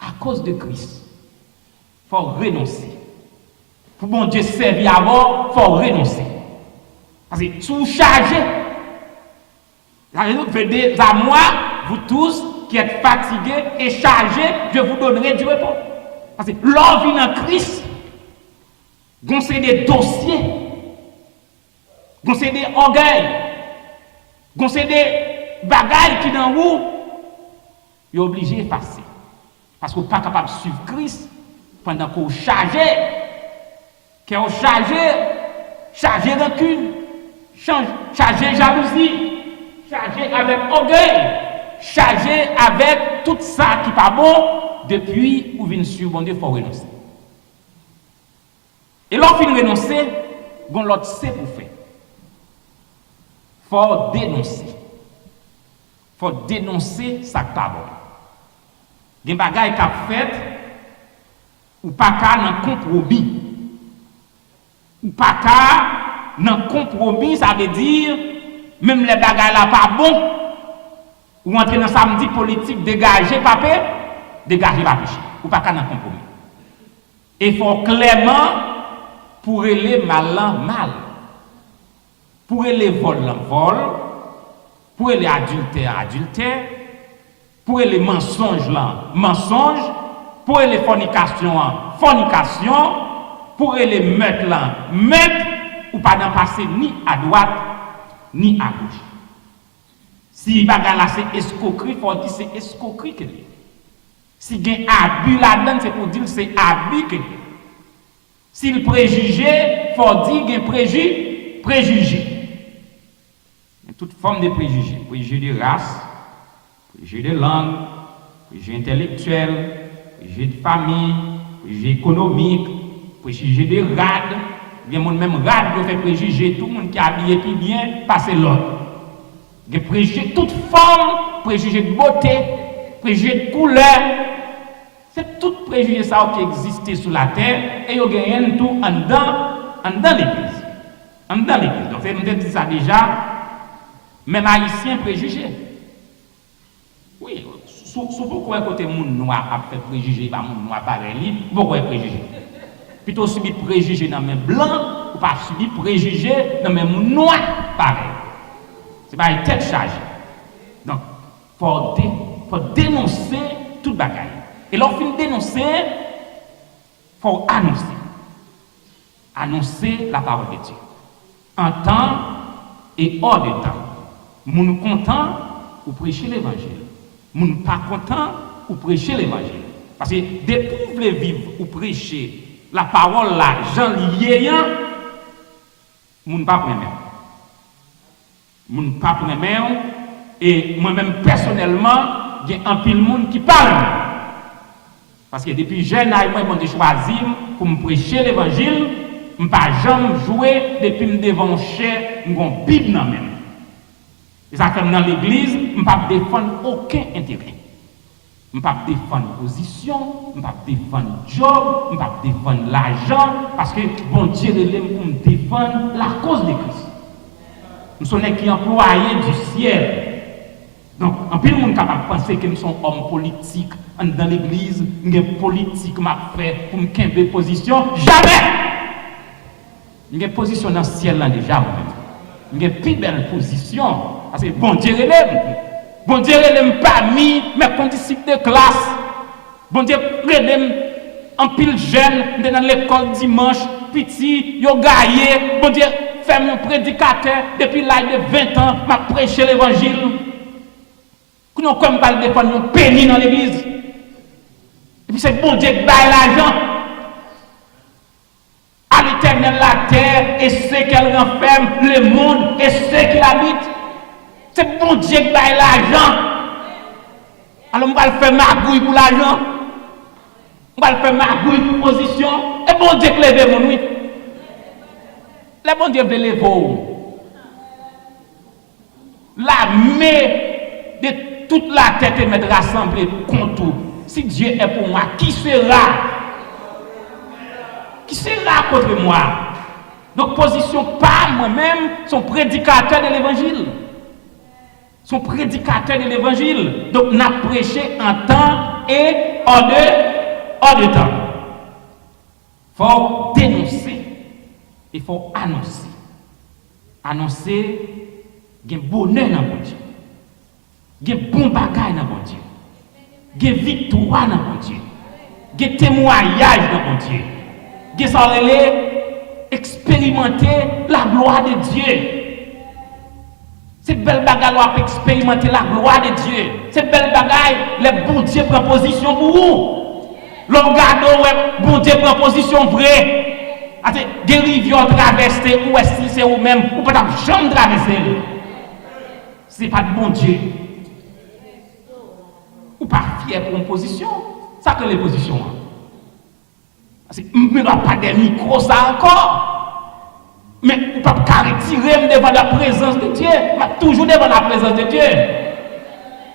À cause de Christ, il faut renoncer. Pour bon Dieu servir avant, il faut renoncer. Parce que tout chargé. La raison veut à moi, vous tous qui êtes fatigués et chargés, je vous donnerai du repos. Parce que l'or vient en Christ. Gon c'est des dossiers. Gon c'est des orgueils. Gon c'est des bagailles qui dans vous. Vous êtes obligé d'effacer. Parce que vous n'êtes pas capable de suivre Christ pendant que vous chargez. Que vous chargez rancune, chargez jalousie, chargez avec orgueil, chargez avec tout ça qui n'est pas bon. Depuis où vient sur bon Dieu, il faut renoncer. Et lorsqu'il renoncer, bon l'autre c'est pour faire. Il faut dénoncer. Il faut dénoncer ça qui pas bon. Il y a des bagailles qui sont faites ou pas qu'à dans compromis. Ou pas qu'à dans compromis, ça veut dire même les bagailles là pas bon. Ou entrer dans samedi politique dégager papier. Dégager la péché, ou pas qu'à un compromis. Et il faut clairement pour les malins mal, pour les volants vol, pour les adultères, pour les mensonges mensonges, pour les fornication, pour les meurtres, ou pas d'en passer ni à droite, ni à gauche. Si bagala c'est escroquerie, il faut dire c'est escroquerie que est. Si il y a un abus là-dedans, c'est pour dire que c'est abus que si le préjugé, il faut dire qu'il y a préjugé. Il y a toute forme de préjugés. Préjugé de race, préjugé de langue, préjugé intellectuel, préjugé de famille, préjugé économique, préjugé de rade. Il y a même rade qui fait préjugé, tout le monde qui est habillé qui bien, passer l'autre. Il y a préjugé, toute forme, préjugé de beauté, préjugé de couleur. C'est tout préjugé ça qui existait sur la terre et il y a tout en dedans l'église. En dedans l'église. Donc, c'est nous dit ça déjà, même haïtien préjugé. Oui, sous pourquoi côté monde noir a fait préjugé, pas monde noir pareil, pourquoi préjugé? Plutôt subir préjugé dans mes blancs ou pas subir préjugé dans mes noirs pareil. C'est pas une tête chargée. Donc, faut dénoncer toute bagaille. Et lorsqu'on dénoncer, il faut annoncer. Annoncer la parole de Dieu. En temps et hors de temps. Moun content ou prêcher l'évangile. Moun pas content ou prêcher l'évangile. Parce que dès que vous voulez vivre ou prêcher la parole là, Jean lié, moun pas premier. Moun pas premier. Et moi-même personnellement, il y a un pile monde qui parle. Parce que depuis jeune, moi, je choisi pour me prêcher l'évangile. Je ne peux pas jamais jouer depuis que je devant cher, je suis Bible dans même. Et ça fait dans l'église, je ne peux pas défendre aucun intérêt. Je ne peux pas défendre position, je ne peux pas défendre job, je ne peux pas défendre l'argent, parce que bon Dieu est pour me défendre la cause de Christ. Nous sommes qui employés du ciel. Donc, en plus, le monde est capable de penser que nous sommes hommes politiques dans l'église, nous sommes politiques fait pour me camper position. Jamais! Nous avons position dans le ciel là déjà. Nous avons plus belle position. Parce que bon Dieu l'aime. Bon Dieu l'aime pas mis mes condisciples de classe. Bon Dieu l'aime en pile jeune dans l'école dimanche, petit, yo gaillé. Bon Dieu fait mon prédicateur depuis l'âge de 20 ans, m'a prêché l'évangile. Nous comme pas défendre nos pénis dans l'église. Et puis c'est bon Dieu qui baille l'argent. À l'éternel la terre et ceux qu'elle renferme, le monde et ceux qui l'habitent. C'est bon Dieu qui baille l'argent. Alors on va le faire magouille pour l'argent. On va le faire magouille pour position. Et bon Dieu qui lève mon nuit. Le bon Dieu veut lever. La main de toute la tête et mettre rassemblée contre. Si Dieu est pour moi, qui sera? Qui sera contre moi? Donc, position pas moi-même, son prédicateur de l'évangile. Son prédicateur de l'évangile. Donc, n'a prêché en temps et hors de temps. Il faut dénoncer. Il faut annoncer. Annoncer qu'il y a un bonheur dans mon Dieu. Il y a un bon bagage dans mon Dieu. Il y a une victoire dans mon Dieu. des témoignages de mon Dieu. Des ça expérimenter la gloire de Dieu. C'est belle bagaille pour expérimenter la gloire de Dieu. C'est belle bagaille, les bons Dieu prend position pour vous. L'homme garde, ouais, bon Dieu prend position vraie. Des rivières traversées, ou est-ce que c'est vous-même, ou pas jamais traverser. Ce n'est pas de bon Dieu. Ou pas fier pour une position. Ça que les positions. Parce que je ne pas des micros, ça encore. Mais on ne peut pas retirer devant la présence de Dieu. Mais toujours devant la présence de Dieu.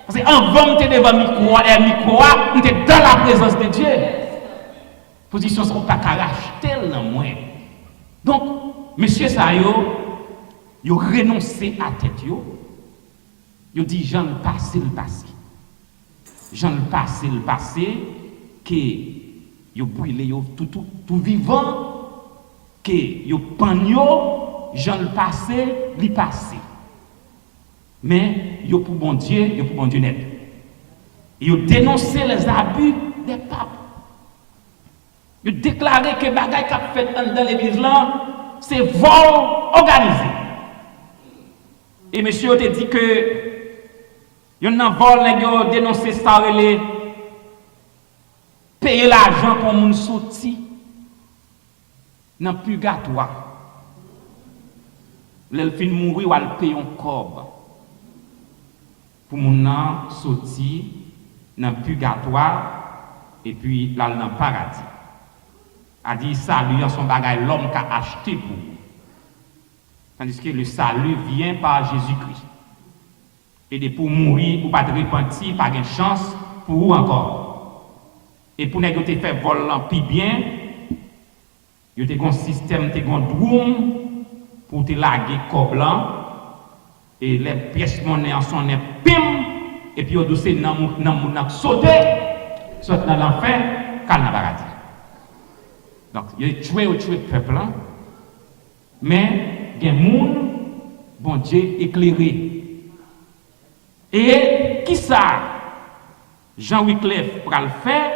Parce qu'avant de devant le micro, on était dans la présence de Dieu. Position ne sont pas racheter dans moi. Donc, monsieur Sayo, il a renoncé à tête. Il dit, j'en le passé, le passé. J'en le passé, que il a brûlé tout vivant. Que yo panyo, j'en le passé, li passé. Mais yo pour bon Dieu net. Yo dénoncé les abus des papes. Yo déclaré que bagay qu'a fait dans l'église là, c'est vol organisé. Et monsieur te dit que yo nan vol yo dénoncé ça relé payer l'argent pour moun sorti dans le purgatoire. L'elfine mourir ou elle paye un corps pour mon sortir dans le purgatoire et puis là dans le paradis. A dit salut en son bagage l'homme qui a acheté pour vous. Tandis que le salut vient par Jésus-Christ. Et de pour mourir, pour pas te repentir, pas de chance pour vous encore. Et pour négocier faire vol en plus bien, il y a un système, il y a un drum pour te laguer corps blanc et les pièces monnaie en son pim et puis il y a un sauter soit dans l'enfer, cal dans le paradis. Donc il y a tué le peuple, mais il y a des gens, bon Dieu, éclairé. Et qui ça Jean Wycliffe pour le faire?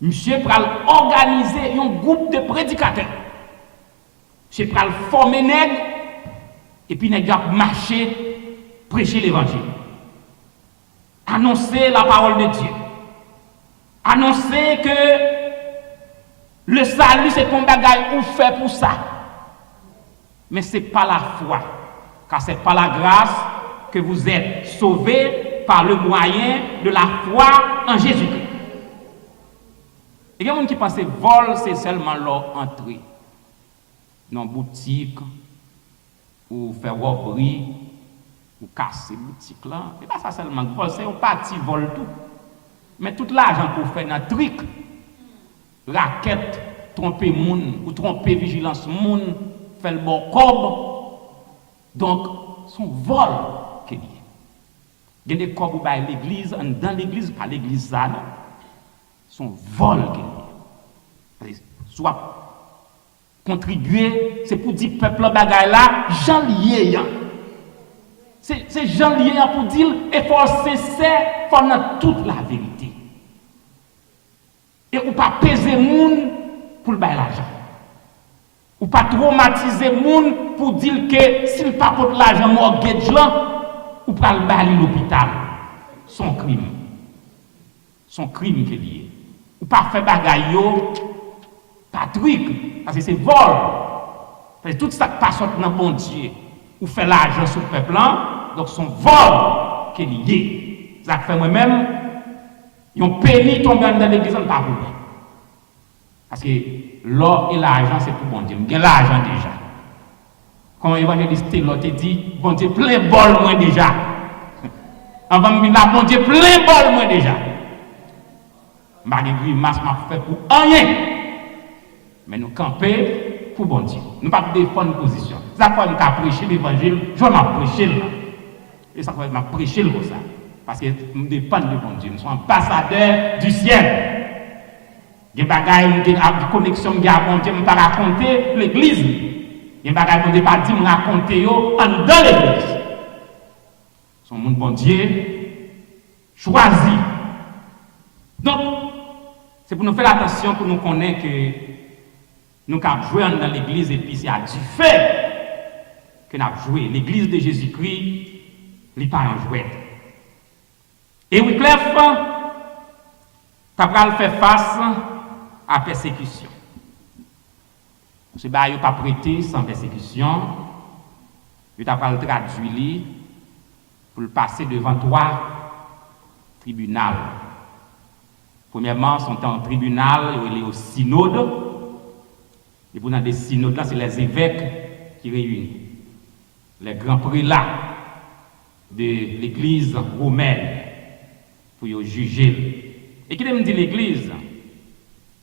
Monsieur pral organiser un groupe de prédicateurs. Monsieur pral former nèg et puis nèg a marcher prêcher l'évangile. Annoncer la parole de Dieu. Annoncer que le salut c'est un bagage ou fait pour ça. Mais c'est pas la foi, car c'est pas la grâce que vous êtes sauvés par le moyen de la foi en Jésus-Christ. Il y a des gens qui pensent que vol, c'est seulement leur entrée dans une boutique, ou faire robberie, ou casser la boutique là. Ce n'est pas ça seulement vol, c'est un parti vol tout. Mais tout l'argent pour faire un truc, raquette, tromper moun, ou tromper vigilance moun, faire le bon cob. Donc, son vol qu'il y a. Il y a des cobs dans l'église, dans l'église, pas l'église ça, non. Son vol qu'il y a. Soit contribuer, c'est pour dire peuple bagaille là, Jean lié. C'est Jean lié pour dire, et faut cesser pendant toute la vérité. Et ou pas peser moun pour le bail l'argent. Ou pas traumatiser moun pour dire que s'il pas porte l'argent mortgage là, ou pas le bail l'hôpital. Son crime. Son crime qui est lié. Ou pas faire bagaille yo, pas truc, parce que c'est vol. Parce que tout ça qui passe dans bon Dieu, ou fait l'argent sur le peuple là, donc son vol qui est lié. Ça fait moi-même, ils ont péni tomber dans l'église, on pas problème. Parce que l'or et l'argent, c'est pour bon Dieu. Il y a l'argent déjà. Quand l'évangéliste Taylor te dit, bon Dieu, plein bol moi déjà. Avant de venir, bon Dieu, plein bol moi déjà. Je ne grimace m'a fait pour rien. Mais nous camper pour bon Dieu. Nous ne pas défendre une position. Ça fait que prêcher l'évangile, je vais prêcher. Et ça fait que prêcher comme ça. Parce que nous dépendons de bon Dieu. Nous sommes ambassadeurs du ciel. Il y a des bagailles, des connexions que bon Dieu ne pas raconter l'église. Il y a des bagailles que ne pas dire raconter dans l'église. Son monde bon Dieu choisi. Donc, C'est pour nous faire attention, pour nous connaître que nous avons joué dans l'église et puis c'est à du fait que nous avons joué. L'église de Jésus-Christ, il n'est pas un jouet. Et Wycliffe, tu as fait face à la persécution. Ce n'est pas prêté sans persécution. Tu as traduit pour le passer devant toi, tribunal. Premièrement, sont en tribunal, il est au synode. Et pour dans des synodes, là, c'est les évêques qui réunissent. Les grands prélats de l'église romaine pour juger. Et qui me dit l'église?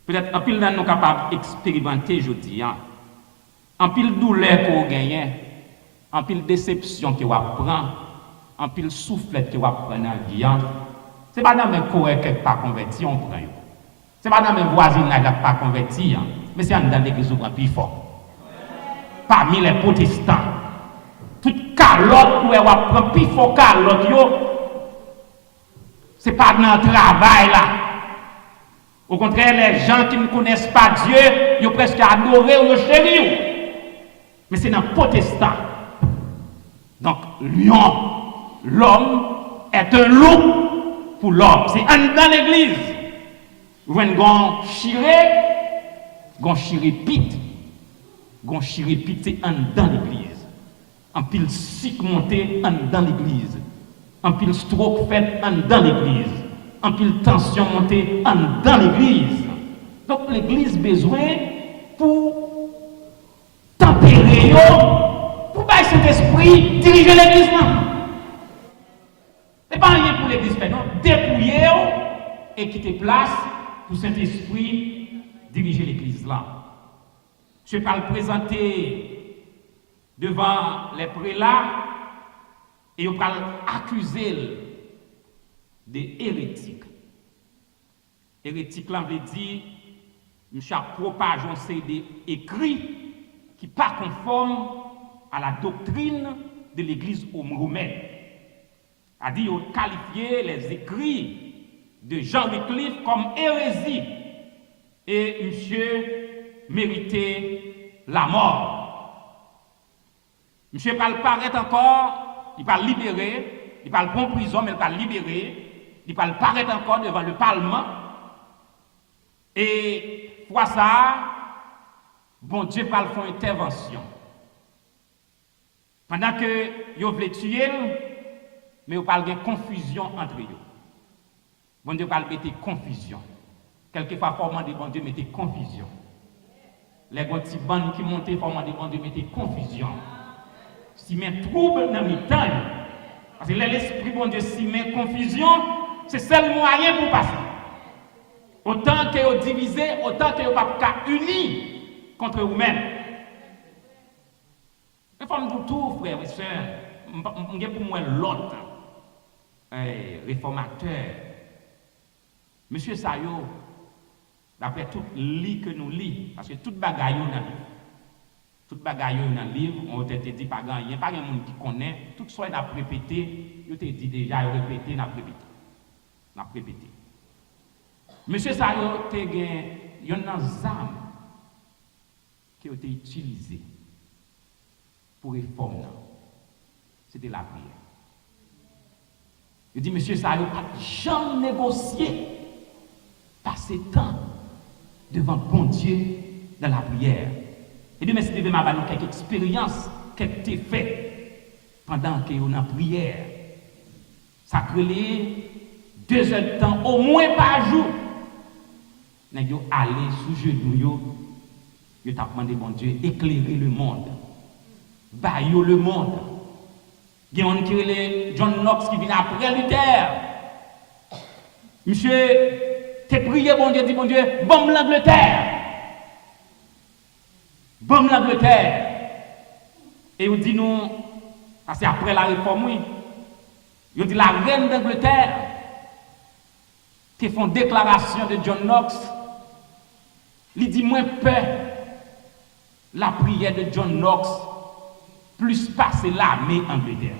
Peut-être un pile nous sommes capables d'expérimenter, je dis, un pile douleur qu'on gagne, un pile déception qu'on prend, un pile soufflette qu'on prend dans la vie. Ce n'est pas dans mes corps qui ne sont pas convertis, on prend. Ce n'est pas dans mes voisins qui ne sont pas convertis, mais c'est dans l'église où on plus fort. Parmi les protestants, toute calotte où on prend plus fort calotte, ce n'est pas dans le travail là. Au contraire, les gens qui ne connaissent pas Dieu, ils ont presque adoré ou ils chéri. Mais c'est dans le protestant. Donc, l'homme est un loup pour l'homme. C'est dans l'église. Vous avez un chirépite, c'est dans l'église. Un pile sick monté dans l'église. Un pile stroke fait dans l'église. Un pile tension montée dans l'église. Donc l'église besoin pour tempérer, pour que cet esprit diriger l'église. Ce n'est pas rien pour l'église, non. Dépouiller et quitter place pour cet esprit diriger l'église là. Je vais pas le présenter devant les prélats et on va l'accuser des hérétiques. Hérétique, là, veut dire, monsieur propage un CD écrit qui n'est pas conforme à la doctrine de l'Église romaine. A dit, on qualifié les écrits de Jean Wycliffe comme hérésie et monsieur méritait la mort. Monsieur va le paraître encore, il va libérer, il va le prendre en prison, mais il va libérer. Il va le paraître encore devant le Parlement. Et fois ça, bon Dieu va le faire une intervention. Pendant que vous voulez tuer, mais vous parlez de confusion entre eux. Bon Dieu va le mettre confusion. Quelquefois, formant de bon Dieu, mettez confusion. Les petits bandes qui montent, formant de bon Dieu, mettez confusion. Si mes troubles dans mes temps, parce que l'esprit bon Dieu, si mes confusion, c'est le seul moyen pour passer. Autant que vous divisez, autant que vous ne pouvez pas unis contre vous-même. Il faut me tout, frère et soeur. Je pour moi l'autre réformateur. Monsieur Sayo, d'après tout lit que nous lisons, parce que toute bagaille dans le livre, toute bagaille dans le livre, on t'a dit pas grand, il n'y a pas de monde qui connaît, tout soit n'a répété, je t'ai dit déjà, répété, n'a répété. Monsieur Sayo, il y a une âme qui a été utilisée pour réformer. C'était la prière. Il dit, monsieur Sayo, pas jamais négocié, passer temps devant bon Dieu dans la prière. Et bien, si vous avez quelques expériences, quelques effets pendant que vous êtes en prière, ça crée 2 heures de temps, au moins par jour. Vous allez sous genoux, vous avez demandé, bon Dieu, éclairer le monde, bailler le monde. Il y a un qui est John Knox qui vient après Luther. Monsieur, t'es prié, bon Dieu, dit bon Dieu, bombe l'Angleterre. Bombe l'Angleterre. Et vous dit nous, parce que après la réforme, oui, vous dit la reine d'Angleterre, qui font déclaration de John Knox, il dit moins peur la prière de John Knox, plus passer l'armée Angleterre.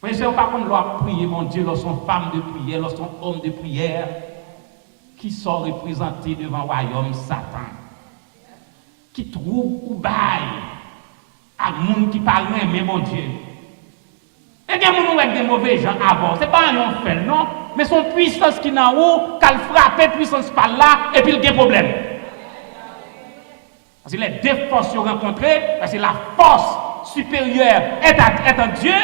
Frère, c'est pas comme doit prier, mon Dieu, lorsqu'on femme de prière, lorsqu'on homme de prière, qui sont représentés devant le royaume Satan, qui trouve ou bail à monde qui parle mais mon Dieu. Et bien, nous avec des mauvais gens avant, ce n'est pas un fait, non, mais son puissance qui n'a où, qu'elle frappe puissance par là, et puis il y a des problèmes. Parce que les deux forces sont rencontrées, parce que la force supérieure est en Dieu,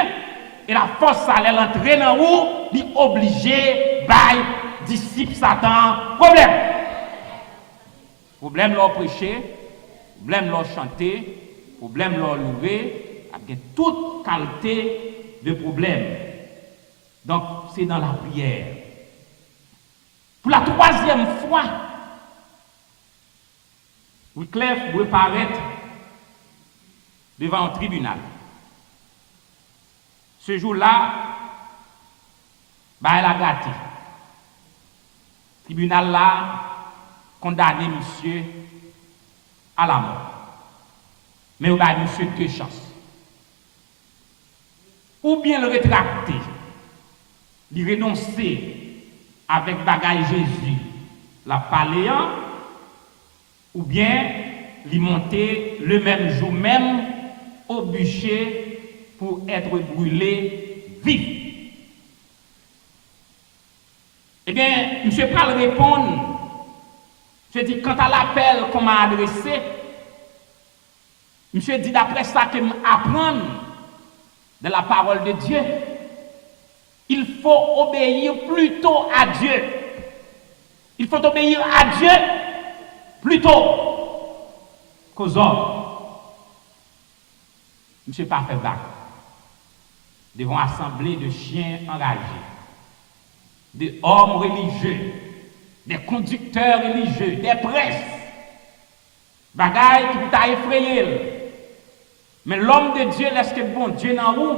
et la force ça allait l'entrer dans où, il est obligé, by disciple Satan, problème. Problème leur prêcher, problème leur chanter, problème leur louer, avec toute qualité de problème. Donc, c'est dans la prière. Pour la troisième fois, Wycliffe doit paraître devant un tribunal. Ce jour-là, elle a gâté. Le tribunal là condamné monsieur à la mort. Mais il a monsieur deux chances. Ou bien le rétracter, lui renoncer avec bagaille Jésus, la paléant, ou bien lui monter le même jour même au bûcher pour être brûlé vif. Eh bien, monsieur Pral répond, je dis, quant à l'appel qu'on m'a adressé, monsieur dit d'après ça que m'apprendre de la parole de Dieu, il faut obéir plutôt à Dieu. Il faut obéir à Dieu plutôt qu'aux hommes. Monsieur pas fait bac devant assemblée de chiens enragés, des hommes religieux, des conducteurs religieux, des presses, bagaille qui t'a effrayé. Mais l'homme de Dieu laisse que bon Dieu dans vous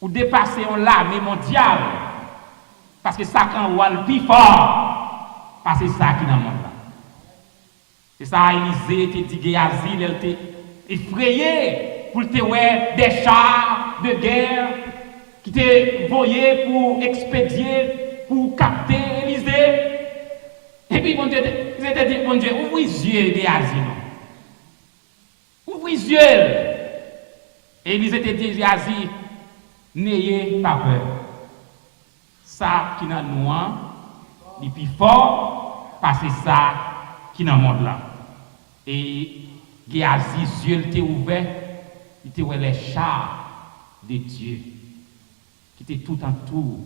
ou dépasser en l'armée mondiale parce que ça quand on le plus fort parce que c'est ça qui dans le monde là. C'est ça Élisée te dit Géasi, elle était effrayé pour te ouais des chars de guerre qui te voyé pour expédier pour capter Élisée. Et puis bon Dieu, ils étaient dit bon Dieu, ouvrez les yeux Géasi. Ouvrez les yeux. Et Élisée te dit Géasi, n'ayez pas peur. Ça qui dans nous, il est plus fort, parce que ça qui dans le monde là. Et Géasi, les yeux étaient ouverts, il était les chars de Dieu, qui étaient tout autour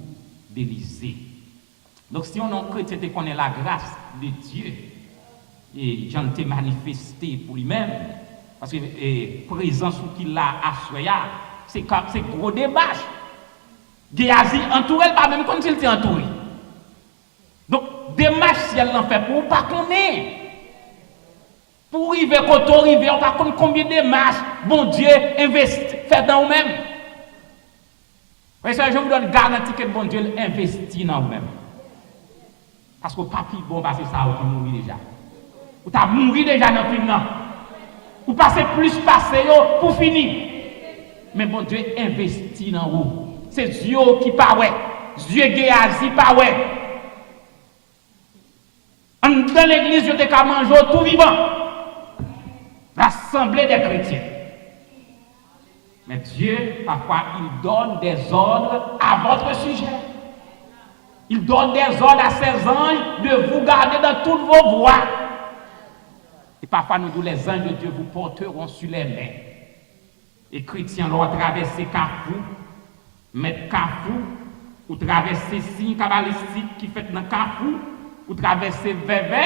d'Élysée. Donc si on est chrétien, on connaît la grâce de Dieu, et Jean t'est manifesté pour lui-même, parce que présence qu'il a à Soya, c'est gros débat. Géasi entouré, pas même comme s'il était entouré. Donc, démarche si elle l'en fait pour pas qu'on est. Pour arriver quand on arrive, on pas connaître combien de marches, bon Dieu, investit, fait dans vous-même. Oui, je vous donne garantie que bon Dieu investit dans vous-même. Parce que papi bon, parce que ça, vous mourrez déjà. Vous avez mouru déjà dans le film là. Vous passez plus passer pour finir. Mais bon Dieu investit dans vous. C'est Dieu qui paraît. Dieu Géasi paraît. Dans l'église, je t'ai manger tout vivant. L'assemblée des chrétiens. Mais Dieu, parfois, il donne des ordres à votre sujet. Il donne des ordres à ses anges de vous garder dans toutes vos voies. Et parfois, nous disons, les anges de Dieu vous porteront sur les mains. Et chrétiens l'ont traversé Carrefour, mettre Carrefour, ou traverser signe cabalistique qui fait dans Carrefour, ou traverser Vévé,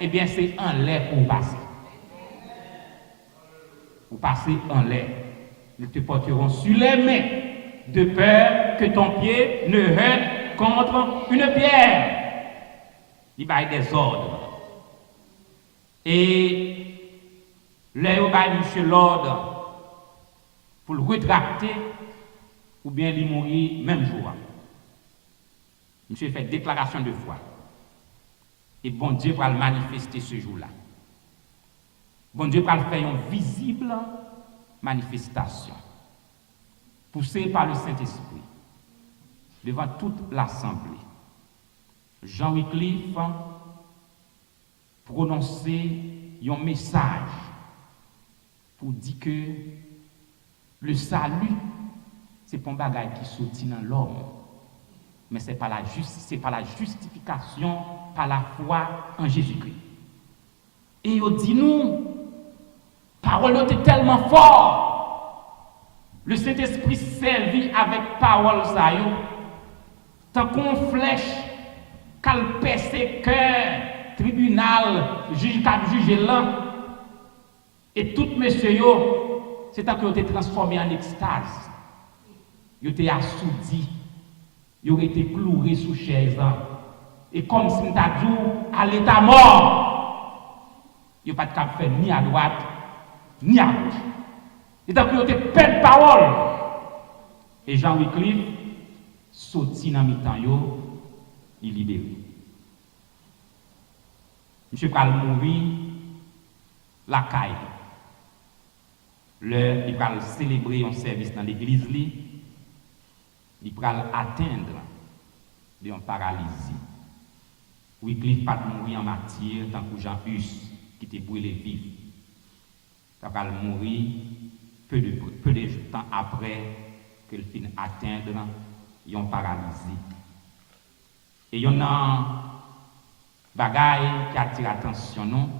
eh bien c'est en l'air pour passer. Vous passez en l'air. Ils te porteront sur les mains, de peur que ton pied ne heurte contre une pierre. Il va y avoir des ordres. Et là, il va monsieur l'ordre pour le rétracter ou bien lui mourir même jour. Monsieur fait déclaration de foi. Et bon Dieu va le manifester ce jour-là. Bon Dieu va le faire une visible manifestation, poussée par le Saint-Esprit, devant toute l'assemblée. Jean Wycliffe prononçait un message pour dire que le salut, c'est pas un bagage qui sortit dans l'homme, mais c'est pas la justification par la foi en Jésus-Christ. Et il dit nous, parole était tellement fort, le Saint-Esprit servit avec parole ça yo, tant qu'on flèche, qu'elle perce cœur, tribunal, juge qui juge là, et tout monsieur yo, c'est tant que été transformé en extase. Yo été assoudi, yo été cloué sous chaise, et comme si t'a dit à l'état mort, yo pas de cap faire ni à droite ni à gauche. Et tant que yo été peine parole. Et Jean Wycliffe sorti dans mi-temps yo, il libéré. Monsieur pral mourir la caille. Il va célébrer un service dans l'église, il va atteindre une paralysie. Wycliffe pas mourir en martyr tant que Jean Hus qui était brûlé vif. Il va mourir peu de temps après qu'il finit atteindre une paralysie. Et il y a un bagaille qui attire l'attention, non?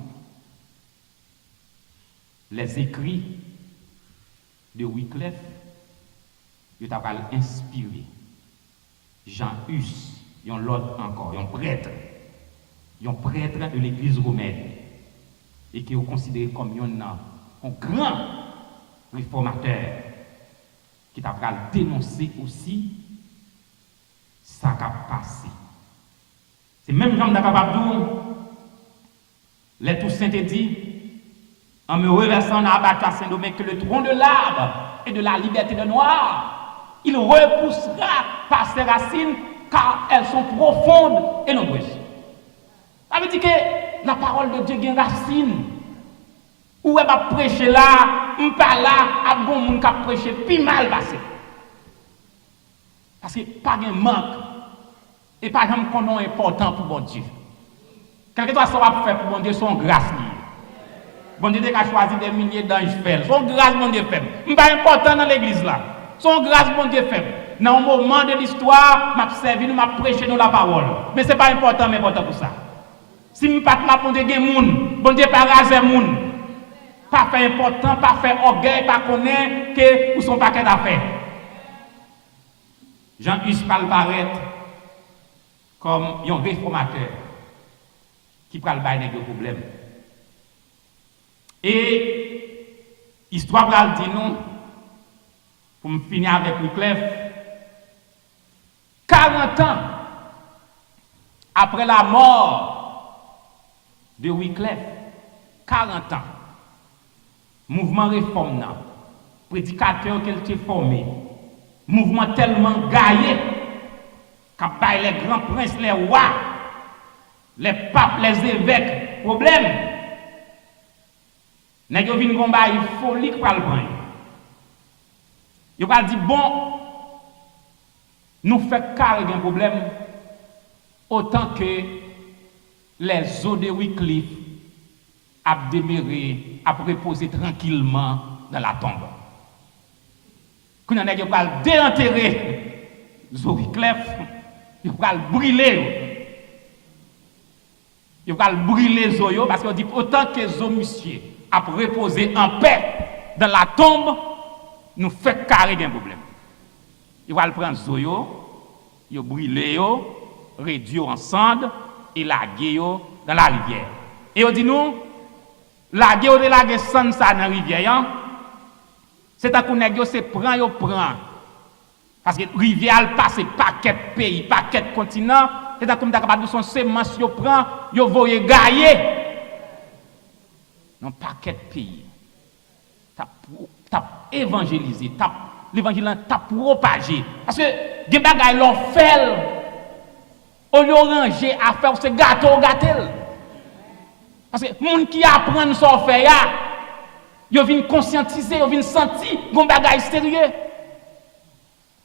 Les écrits de Wycliffe, il t'a inspiré. Jean Hus, un l'autre encore, un prêtre de l'église romaine, et qui est considéré comme un grand réformateur, qui t'a dénoncé aussi ça qui a passé. C'est même Jean Dabababdou, les Toussaint dit, en me reversant dans l'abattoir Saint-Domingue que le tronc de l'arbre et de la liberté de noir, il repoussera par ses racines car elles sont profondes et nombreuses. Ça veut dire que la parole de Dieu a une racine. Où elle va prêcher là, on pas là, à bon monde qui a prêché, puis mal passé. Parce que pas de manque. Et pas jamais qu'on est important pour bon Dieu. Quelque chose ça va faire pour bon Dieu, son grâce. Bon Dieu a choisi des milliers d'anges faibles. Son grâce, bon Dieu fait. Pas important dans l'église là. Son grâce, bon Dieu fait. Dans un moment de l'histoire, m'a servi, m'a prêché dans la parole. Mais c'est pas important, mais important pour ça. Si je ne pas là pour des gens, bon Dieu pas raser moun. Pas fait important, pas fait orgueil, pas connaître que ou son paquet d'affaires. Jean-Hus parle paraître comme un réformateur qui parle bailler des problèmes. Et histoire va dire nous, pour me finir avec Wycliffe, 40 ans après la mort de Wycliffe, 40 ans, mouvement réforme, prédicateur qu'elle s'est formé, mouvement tellement gaillé, qu'a les grands princes, les rois, les papes, les évêques, problème. Nèg yo vinn gon bail folie pour le prendre. Yo va dire bon nous fait carré un problème autant que les eaux de Wycliffe a demeuré a reposer tranquillement dans la tombe. Quand nèg yo va déenterrer eaux Wycliffe, yo va brûler. Yo va brûler eaux yo parce qu'on dit autant que eaux monsieur à reposer en paix dans la tombe, nous fait carré un problème. Il va le prendre zoyo, il brûler réduire en cendres et laguer dans la rivière. Et on dit nous, laguer ou laguer cendres ça dans la rivière, c'est à qu'on nèg se prend. Parce que rivière passe paquet pays, paquet continent, c'est à comme capable de son semence yo prend, yo voye gailler. Dans paquet de pays, t'as évangélisé, l'évangile t'a propagé. Parce que des bagages l'ont fait, au lieu de ranger à faire ce gâteau. Parce que les gens qui apprennent ce qu'on fait, ils viennent conscientiser, ils viennent sentir des bagages sérieux.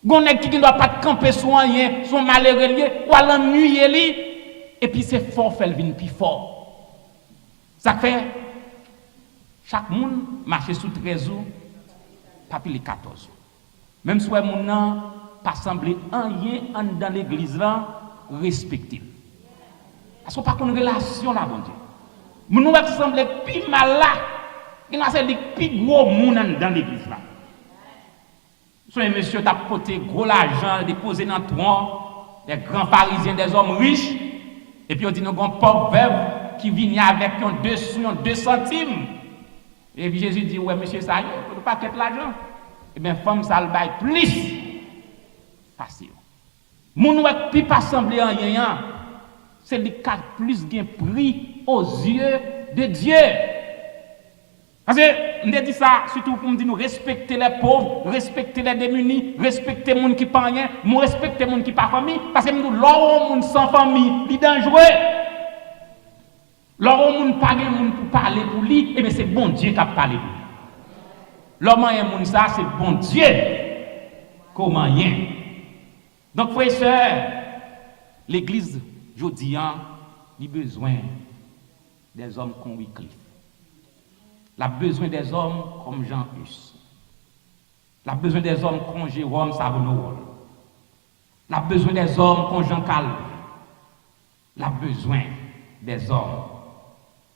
Les gens qui ne doivent pas camper sur rien, sont malheureux, ou à l'ennuyer, et puis c'est fort fait vient plus fort. Ça fait chaque monde marche sous 13 jours, pas plus les 14. Même si mon nan pas semblé rien dans l'église là respecter. Parce qu'on pas une relation là bon Dieu. Mon nous semble plus mal là, il a c'est le plus gros monde dans l'église là. Soit monsieur t'a porté gros l'argent déposé dans tronc des grands parisiens des hommes riches et puis on dit nous gon pauvre veuve qui vient avec un 2 centimes. Et puis Jésus dit ouais monsieur ça y est, pas quitter l'argent. Et bien femme ça le bail plus facile. Mon ouais puis pas sembler rien, c'est le cas plus gain prix aux yeux de Dieu. Parce que on dit ça surtout pour me dire nous respecter les pauvres, respecter les démunis, respecter les gens qui pas rien, nous respecter les gens qui pas famille parce que nous l'or monde sans famille, il dangereux. L'or monde pas gain monde pour parler pour lui, et bien c'est bon Dieu qui a parlé pour lui. L'homme est moun ça c'est bon Dieu. Comment rien. Donc frères et sœurs, l'église jodi a besoin des hommes comme Wycliffe. Elle a besoin des hommes comme Jean Hus. Elle a besoin des hommes comme Jérôme Savonneau. Elle a besoin des hommes comme Jean Calvin. Elle a besoin des hommes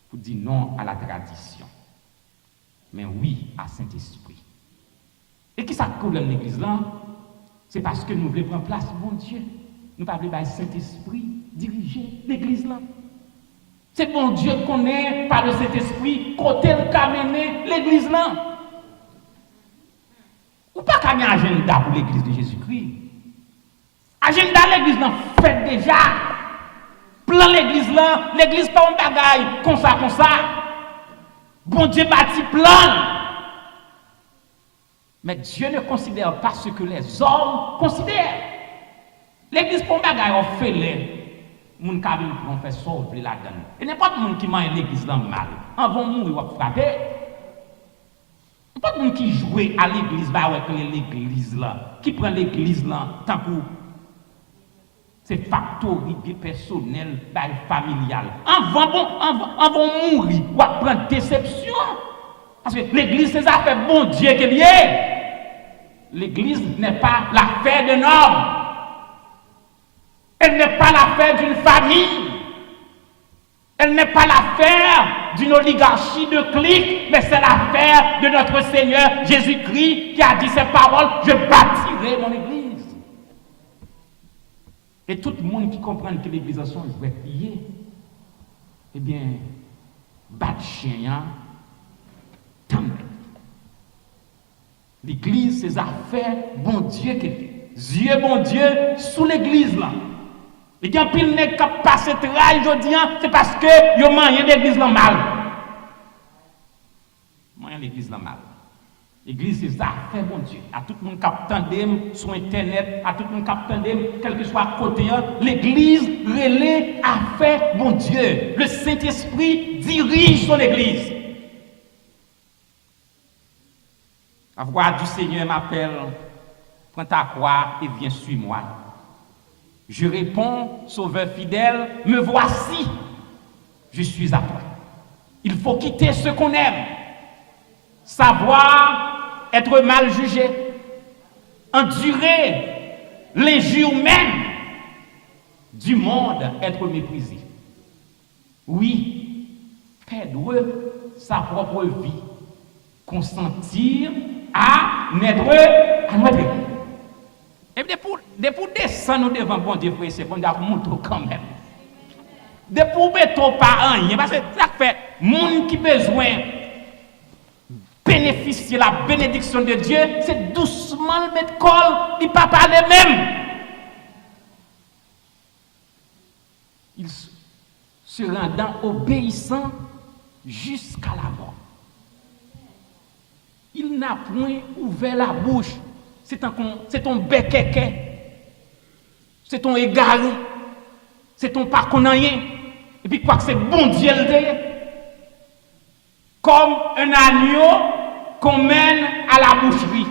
pour dire non à la tradition. Mais oui à Saint-Esprit. Et qui ça le problème de l'église là? C'est parce que nous voulons prendre place, bon Dieu. Nous ne voulons pas Saint-Esprit diriger l'église là. C'est bon Dieu qu'on est par le Saint-Esprit, côté le camène l'église là. Ou pas qu'il y ait un agenda pour l'église de Jésus-Christ. Agenda l'église là fait déjà. Plan l'église là, l'église pas un bagaille comme ça. Bon Dieu bâtit plan. Mais Dieu ne considère pas ce que les hommes considèrent. L'église pour bagaille on fait les moun ka vinn pour faire sauver la donne. Et n'importe moun qui mange l'église là mal, avant mourir ou frapper. N'importe moun qui joue à l'église va avec l'église là, qui prend l'église là tant que c'est factory personnel, familial. Avant mourir ou prendre déception. Parce que l'église c'est affaire bon Dieu qu'elle est. L'église n'est pas l'affaire d'un homme. Elle n'est pas l'affaire d'une famille. Elle n'est pas l'affaire d'une oligarchie de clics, mais c'est l'affaire de notre Seigneur Jésus-Christ qui a dit ces paroles, je bâtirai mon église. Et tout le monde qui comprend que l'église a son jouet pillé, eh bien, bat chien, tant. L'église, ses affaires, bon Dieu qui fait. Dieu, bon Dieu, sous l'église là. Et quand pile n'est qu'à passer travail aujourd'hui, c'est parce que yo mangé l'église là mal. Mangé l'église là mal. L'église c'est ça, fait bon Dieu. À tout le monde qui attendem sur internet, à tout le monde qui attendem quel que soit côté, l'église relais a fait bon Dieu. Le Saint-Esprit dirige son église. La voix du Seigneur m'appelle, prends ta croix et viens suis-moi. Je réponds, Sauveur fidèle, me voici, je suis à toi. Il faut quitter ce qu'on aime, savoir être mal jugé, endurer l'injure même du monde, être méprisé. Oui, perdre sa propre vie, consentir à naître à notre vie. Et pour descendre devant bon Dieu, c'est bon Dieu montre quand même. Pour mettre pas rien, parce que ça fait monde qui besoin bénéficier la bénédiction de Dieu, c'est doucement le mettre col, il ne pas parler même. Il se rendant obéissant jusqu'à la mort. Il n'a point ouvert la bouche. C'est ton béquéquet. C'est ton égaré. C'est ton pas qu'on rien. Et puis quoi que c'est bon Dieu le dit. Comme un agneau qu'on mène à la boucherie.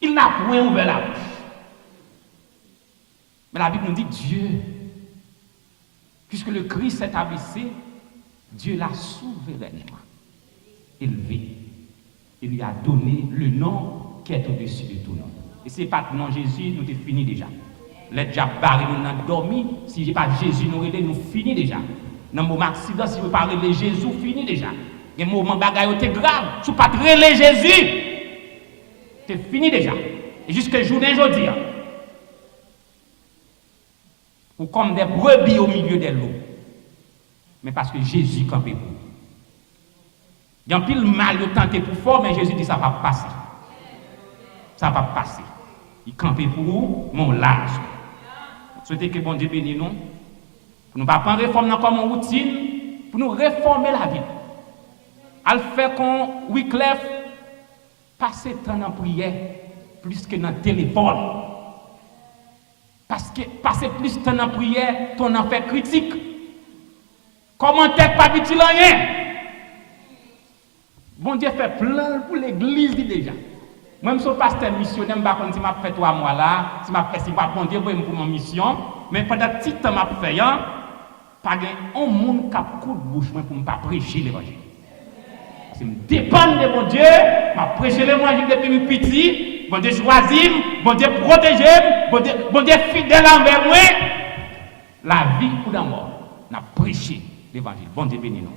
Il n'a point ouvert la bouche. Mais la Bible nous dit Dieu Puisque le Christ s'est abaissé, Dieu l'a souverainement élevé. Il lui a donné le nom qui est au-dessus de tout nom. Et ce n'est pas que non Jésus, nous avons fini déjà. Les déjà barrés, nous avons dormi. Si je n'ai pas Jésus, nous fini déjà. Dans le moment accident, si vous parlez de Jésus, fini déjà. Il y a un moment bagaille qui est grave. Si vous ne parlez pas de Jésus, c'est fini déjà. Et jusqu'à journée aujourd'hui, ou comme des brebis au milieu des loups. Mais parce que Jésus campait pour vous. Il y a un pile mal de tenter pour fort, mais Jésus dit ça va passer. Ça va passer. Il campait pour vous, mon large. Souhaitez que bon Dieu bénisse nous. Pour nous pas prendre réforme comme une routine, pour nous réformer la vie. À le faire qu'on Wycliffe passe temps en prière plus que dans le téléphone. Parce que passer plus de temps en prière, ton en fait critique. Commentaire pas utile rien. Bon Dieu fait plein pour l'église déjà. Moi, je suis pasteur missionnaire, je ne sais pas si je fais 3 mois là, si je fais bon Dieu pour mon mission, mais pendant tout le temps que je fais, pas un monde qui a coup de bouche pour ne pas prêcher l'évangile. Si je dépends de mon Dieu, je prêche l'évangile depuis mon petit, bon Dieu choisit, bon Dieu protège, bon Dieu fidèle envers moi. La vie ou la mort, on a prêché l'évangile. Bon Dieu bénis nous.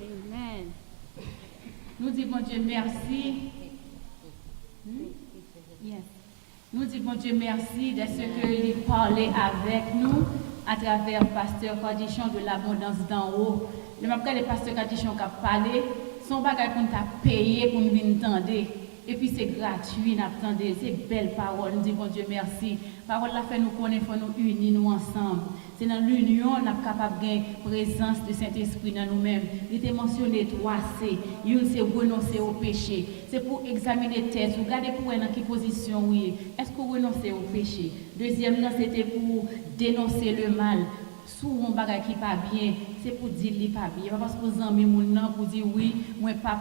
Amen. Nous disons, bon Dieu, merci. Yes. Nous disons, bon Dieu, merci de ce que il parlait avec nous à travers Pasteur Cadichon de l'abondance d'en haut. Le même cas, le Pasteur Cadichon qui a parlé, son bagage qu'on t'a payé pour nous entendre. Et puis c'est gratuit, nous attendons, c'est belle parole. Nous disons, bon Dieu, merci. Parole la fait nous connaître, faut nous unir nous ensemble. C'est dans l'union qu'on est capable de gagner présence du Saint-Esprit dans nous-mêmes. Il était mentionné 3C. Une, c'est renoncer au péché. C'est pour examiner tête. Vous regardez pour dans quelle position oui. Est-ce que vous renoncez au péché? Deuxième, c'était pour dénoncer le mal. Souvent, un bagage qui pas bien, c'est pour dire qu'il pas bien. Parce que vous avez mon nom pour dire oui, moi pas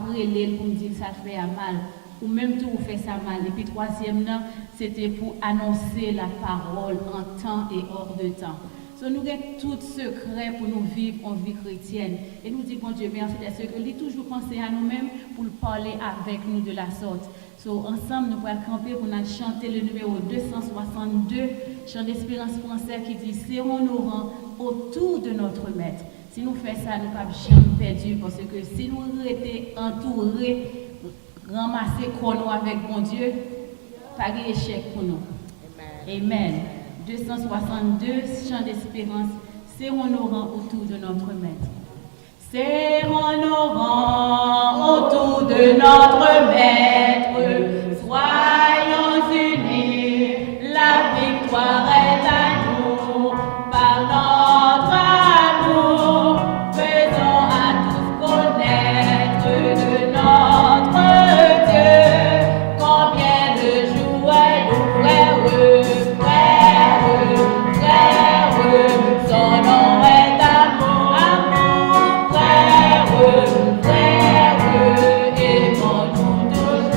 brûler pour me dire ça fait mal. Ou même tout vous fait ça mal. Et puis troisième, c'était pour annoncer la parole en temps et hors de temps. So, nous avons tout secret pour nous vivre en vie chrétienne. Et nous disons, bon Dieu, merci parce que nous toujours penser à nous-mêmes pour parler avec nous de la sorte. So, ensemble, nous allons camper pour nous chanter le numéro 262, chant d'espérance français qui dit « Serrons-nous rangs autour de notre maître ». Si nous faisons ça, nous ne sommes jamais perdus parce que si nous étions entourés, ramasser chrono avec bon Dieu, pas d'échec pour nous. Amen. 262, chant d'espérance, serrons-nous rangs autour de notre maître. Serrons-nous rangs autour de notre maître, soyons unis, la victoire est à nous, par notre amour, faisons à tous connaître de notre Dieu, combien de joies nous frères, son nom est amour, amour, frère, aimons-nous toujours.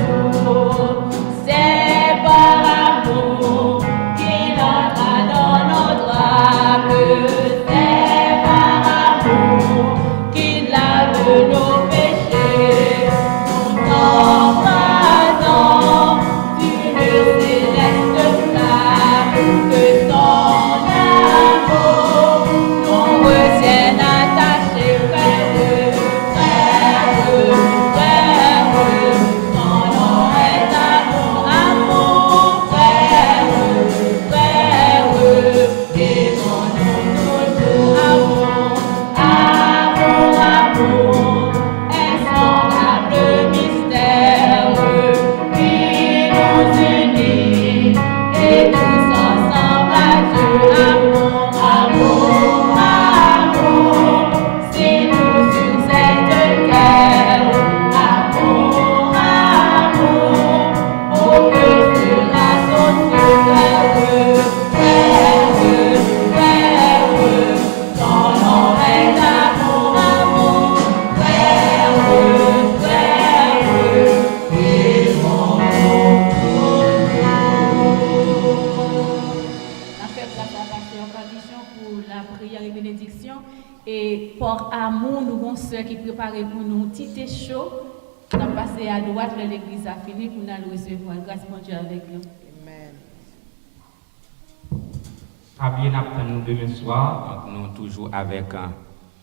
Et par amour, nous avons sœur qui prépare pour nous un petit thé chaud. On a passé à droite, l'église a fini pour nous recevoir. Grâce à Dieu avec nous. Très bien, nous demain soir. Donc, nous toujours avec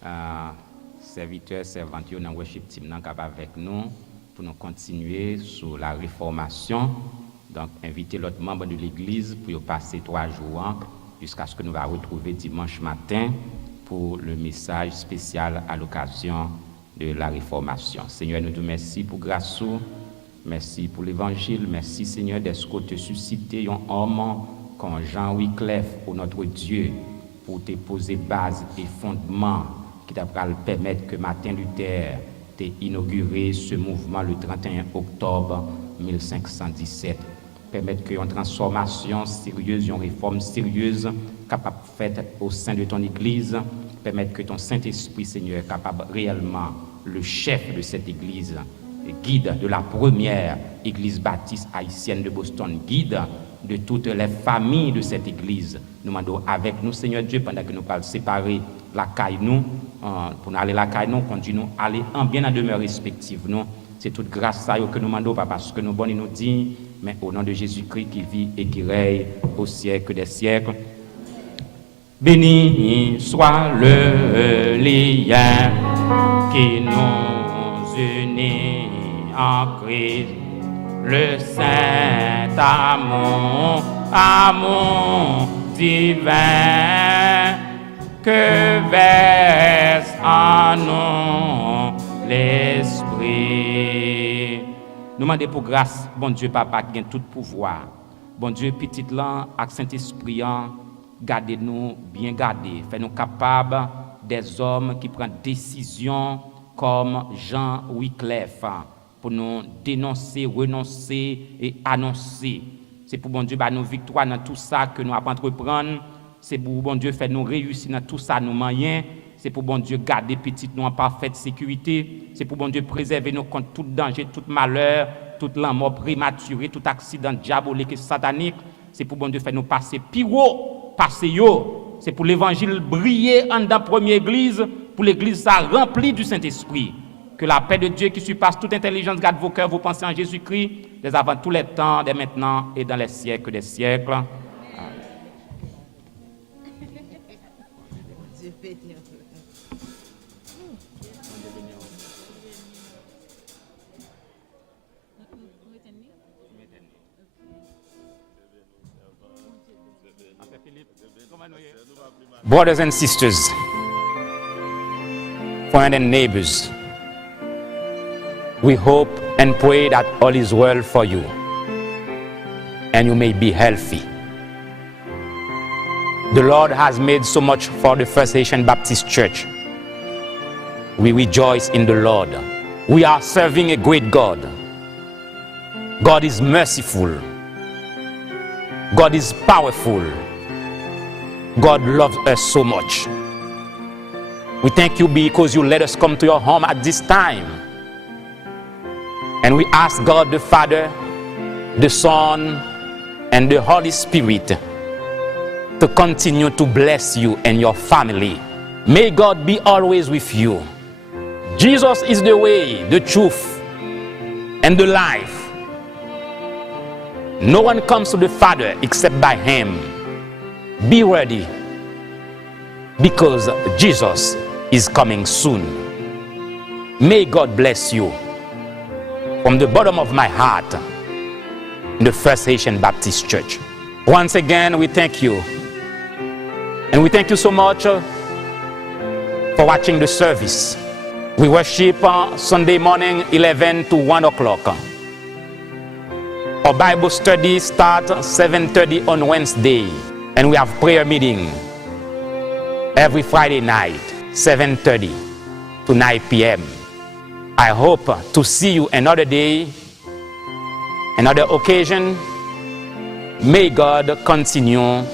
un serviteur, servante, dans le worship team avec nous pour nous continuer sur la réformation. Donc, inviter l'autre membre de l'église pour passer 3 jours jusqu'à ce que nous va retrouver dimanche matin pour le message spécial à l'occasion de la réformation. Seigneur, nous te remercions pour grâce, merci pour l'évangile, merci Seigneur d'être que te susciter un homme comme Jean Wycliffe pour notre Dieu, pour te poser base et fondement qui t'a permettre que Martin Luther t'ait inauguré ce mouvement le 31 octobre 1517. Permettre qu'une transformation sérieuse, une réforme sérieuse capable de faire au sein de ton Église, permettre que ton Saint-Esprit, Seigneur, capable réellement, le chef de cette Église, guide de la première Église baptiste haïtienne de Boston, guide de toutes les familles de cette Église. Nous demandons avec nous, Seigneur Dieu, pendant que nous parlons séparer la caille nous, pour nous aller la caille nous, conduisons à aller en bien en demeure respective nous. C'est toute grâce à eux que nous demandons, pas parce que nous bonnes nous dit, mais au nom de Jésus-Christ qui vit et qui règne au siècle des siècles. Béni soit le lien qui nous unit en Christ, le saint amour, amour divin que verse en nous l'Esprit. Nous demandons pour grâce, bon Dieu Papa qui a tout pouvoir, bon Dieu petit là, avec Saint-Esprit, gardez-nous bien gardés, faites-nous capables des hommes qui prennent décision comme Jean Wycliffe pour nous dénoncer, renoncer et annoncer. C'est pour bon Dieu bah, nos victoires dans tout ça que nous avons entreprendre. C'est pour bon Dieu faire nous réussir dans tout ça, nos moyens. C'est pour bon Dieu garder petit nous en parfaite sécurité. C'est pour bon Dieu préserver nous contre tout danger, tout malheur, toute la mort prématurée, tout accident diabolique et satanique. C'est pour bon Dieu faire nous passer piro, passer yo. C'est pour l'évangile briller en dans première église, pour l'église ça remplie du Saint-Esprit. Que la paix de Dieu qui surpasse toute intelligence garde vos cœurs, vos pensées en Jésus-Christ, dès avant tous les temps, dès maintenant et dans les siècles des siècles. Brothers and sisters, friends and neighbors, we hope and pray that all is well for you and you may be healthy. The Lord has made so much for the First Haitian Baptist Church. We rejoice in the Lord. We are serving a great God. God is merciful. God is powerful. God loves us so much. We thank you because you let us come to your home at this time. And we ask God the Father, the Son, and the Holy Spirit to continue to bless you and your family. May God be always with you. Jesus is the way, the truth, and the life. No one comes to the Father except by Him. Be ready, because Jesus is coming soon. May God bless you from the bottom of my heart in the First Haitian Baptist Church. Once again, we thank you. And we thank you so much for watching the service. We worship Sunday morning 11 to 1 o'clock. Our Bible study starts 7:30 on Wednesday. And we have prayer meeting every Friday night, 7:30 to 9 p.m. I hope to see you another day, another occasion. May God continue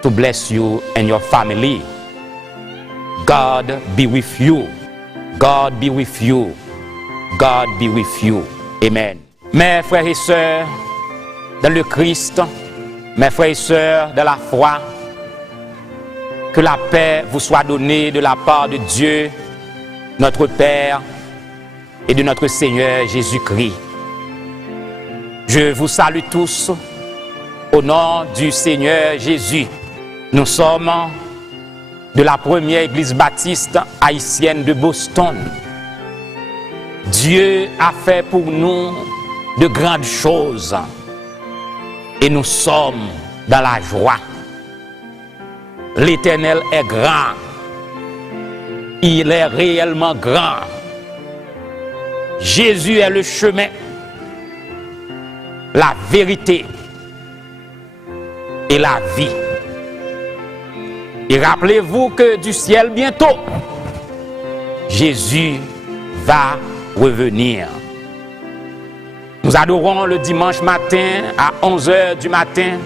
to bless you and your family. God be with you. God be with you. God be with you. Amen. Mes frères et sœurs dans le Christ, mes frères et sœurs de la foi, Que la paix vous soit donnée de la part de Dieu, notre Père, et de notre Seigneur Jésus-Christ. Je vous salue tous au nom du Seigneur Jésus. Nous sommes de la première église baptiste haïtienne de Boston. Dieu a fait pour nous de grandes choses et nous sommes dans la joie. L'Éternel est grand. Il est réellement grand. Jésus est le chemin, la vérité et la vie. Et rappelez-vous que du ciel bientôt, Jésus va revenir. Nous adorons le dimanche matin à 11h du matin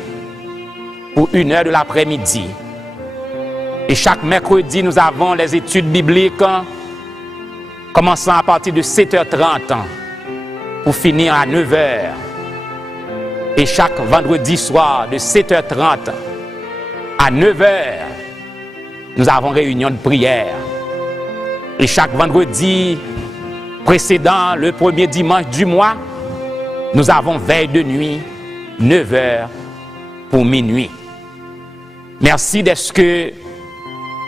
pour 1h de l'après-midi. Et chaque mercredi, nous avons les études bibliques commençant à partir de 7h30 pour finir à 9h. Et chaque vendredi soir de 7h30 à 9h, nous avons réunion de prière. Et chaque vendredi précédent le premier dimanche du mois, nous avons veille de nuit, 9h pour minuit. Merci d'être que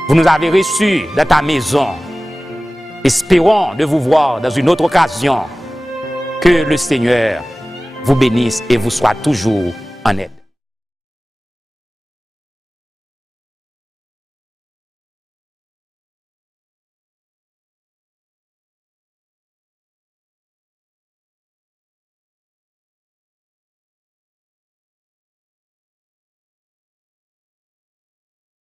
vous nous avez reçus dans ta maison. Espérons de vous voir dans une autre occasion. Que le Seigneur vous bénisse et vous soit toujours en aide.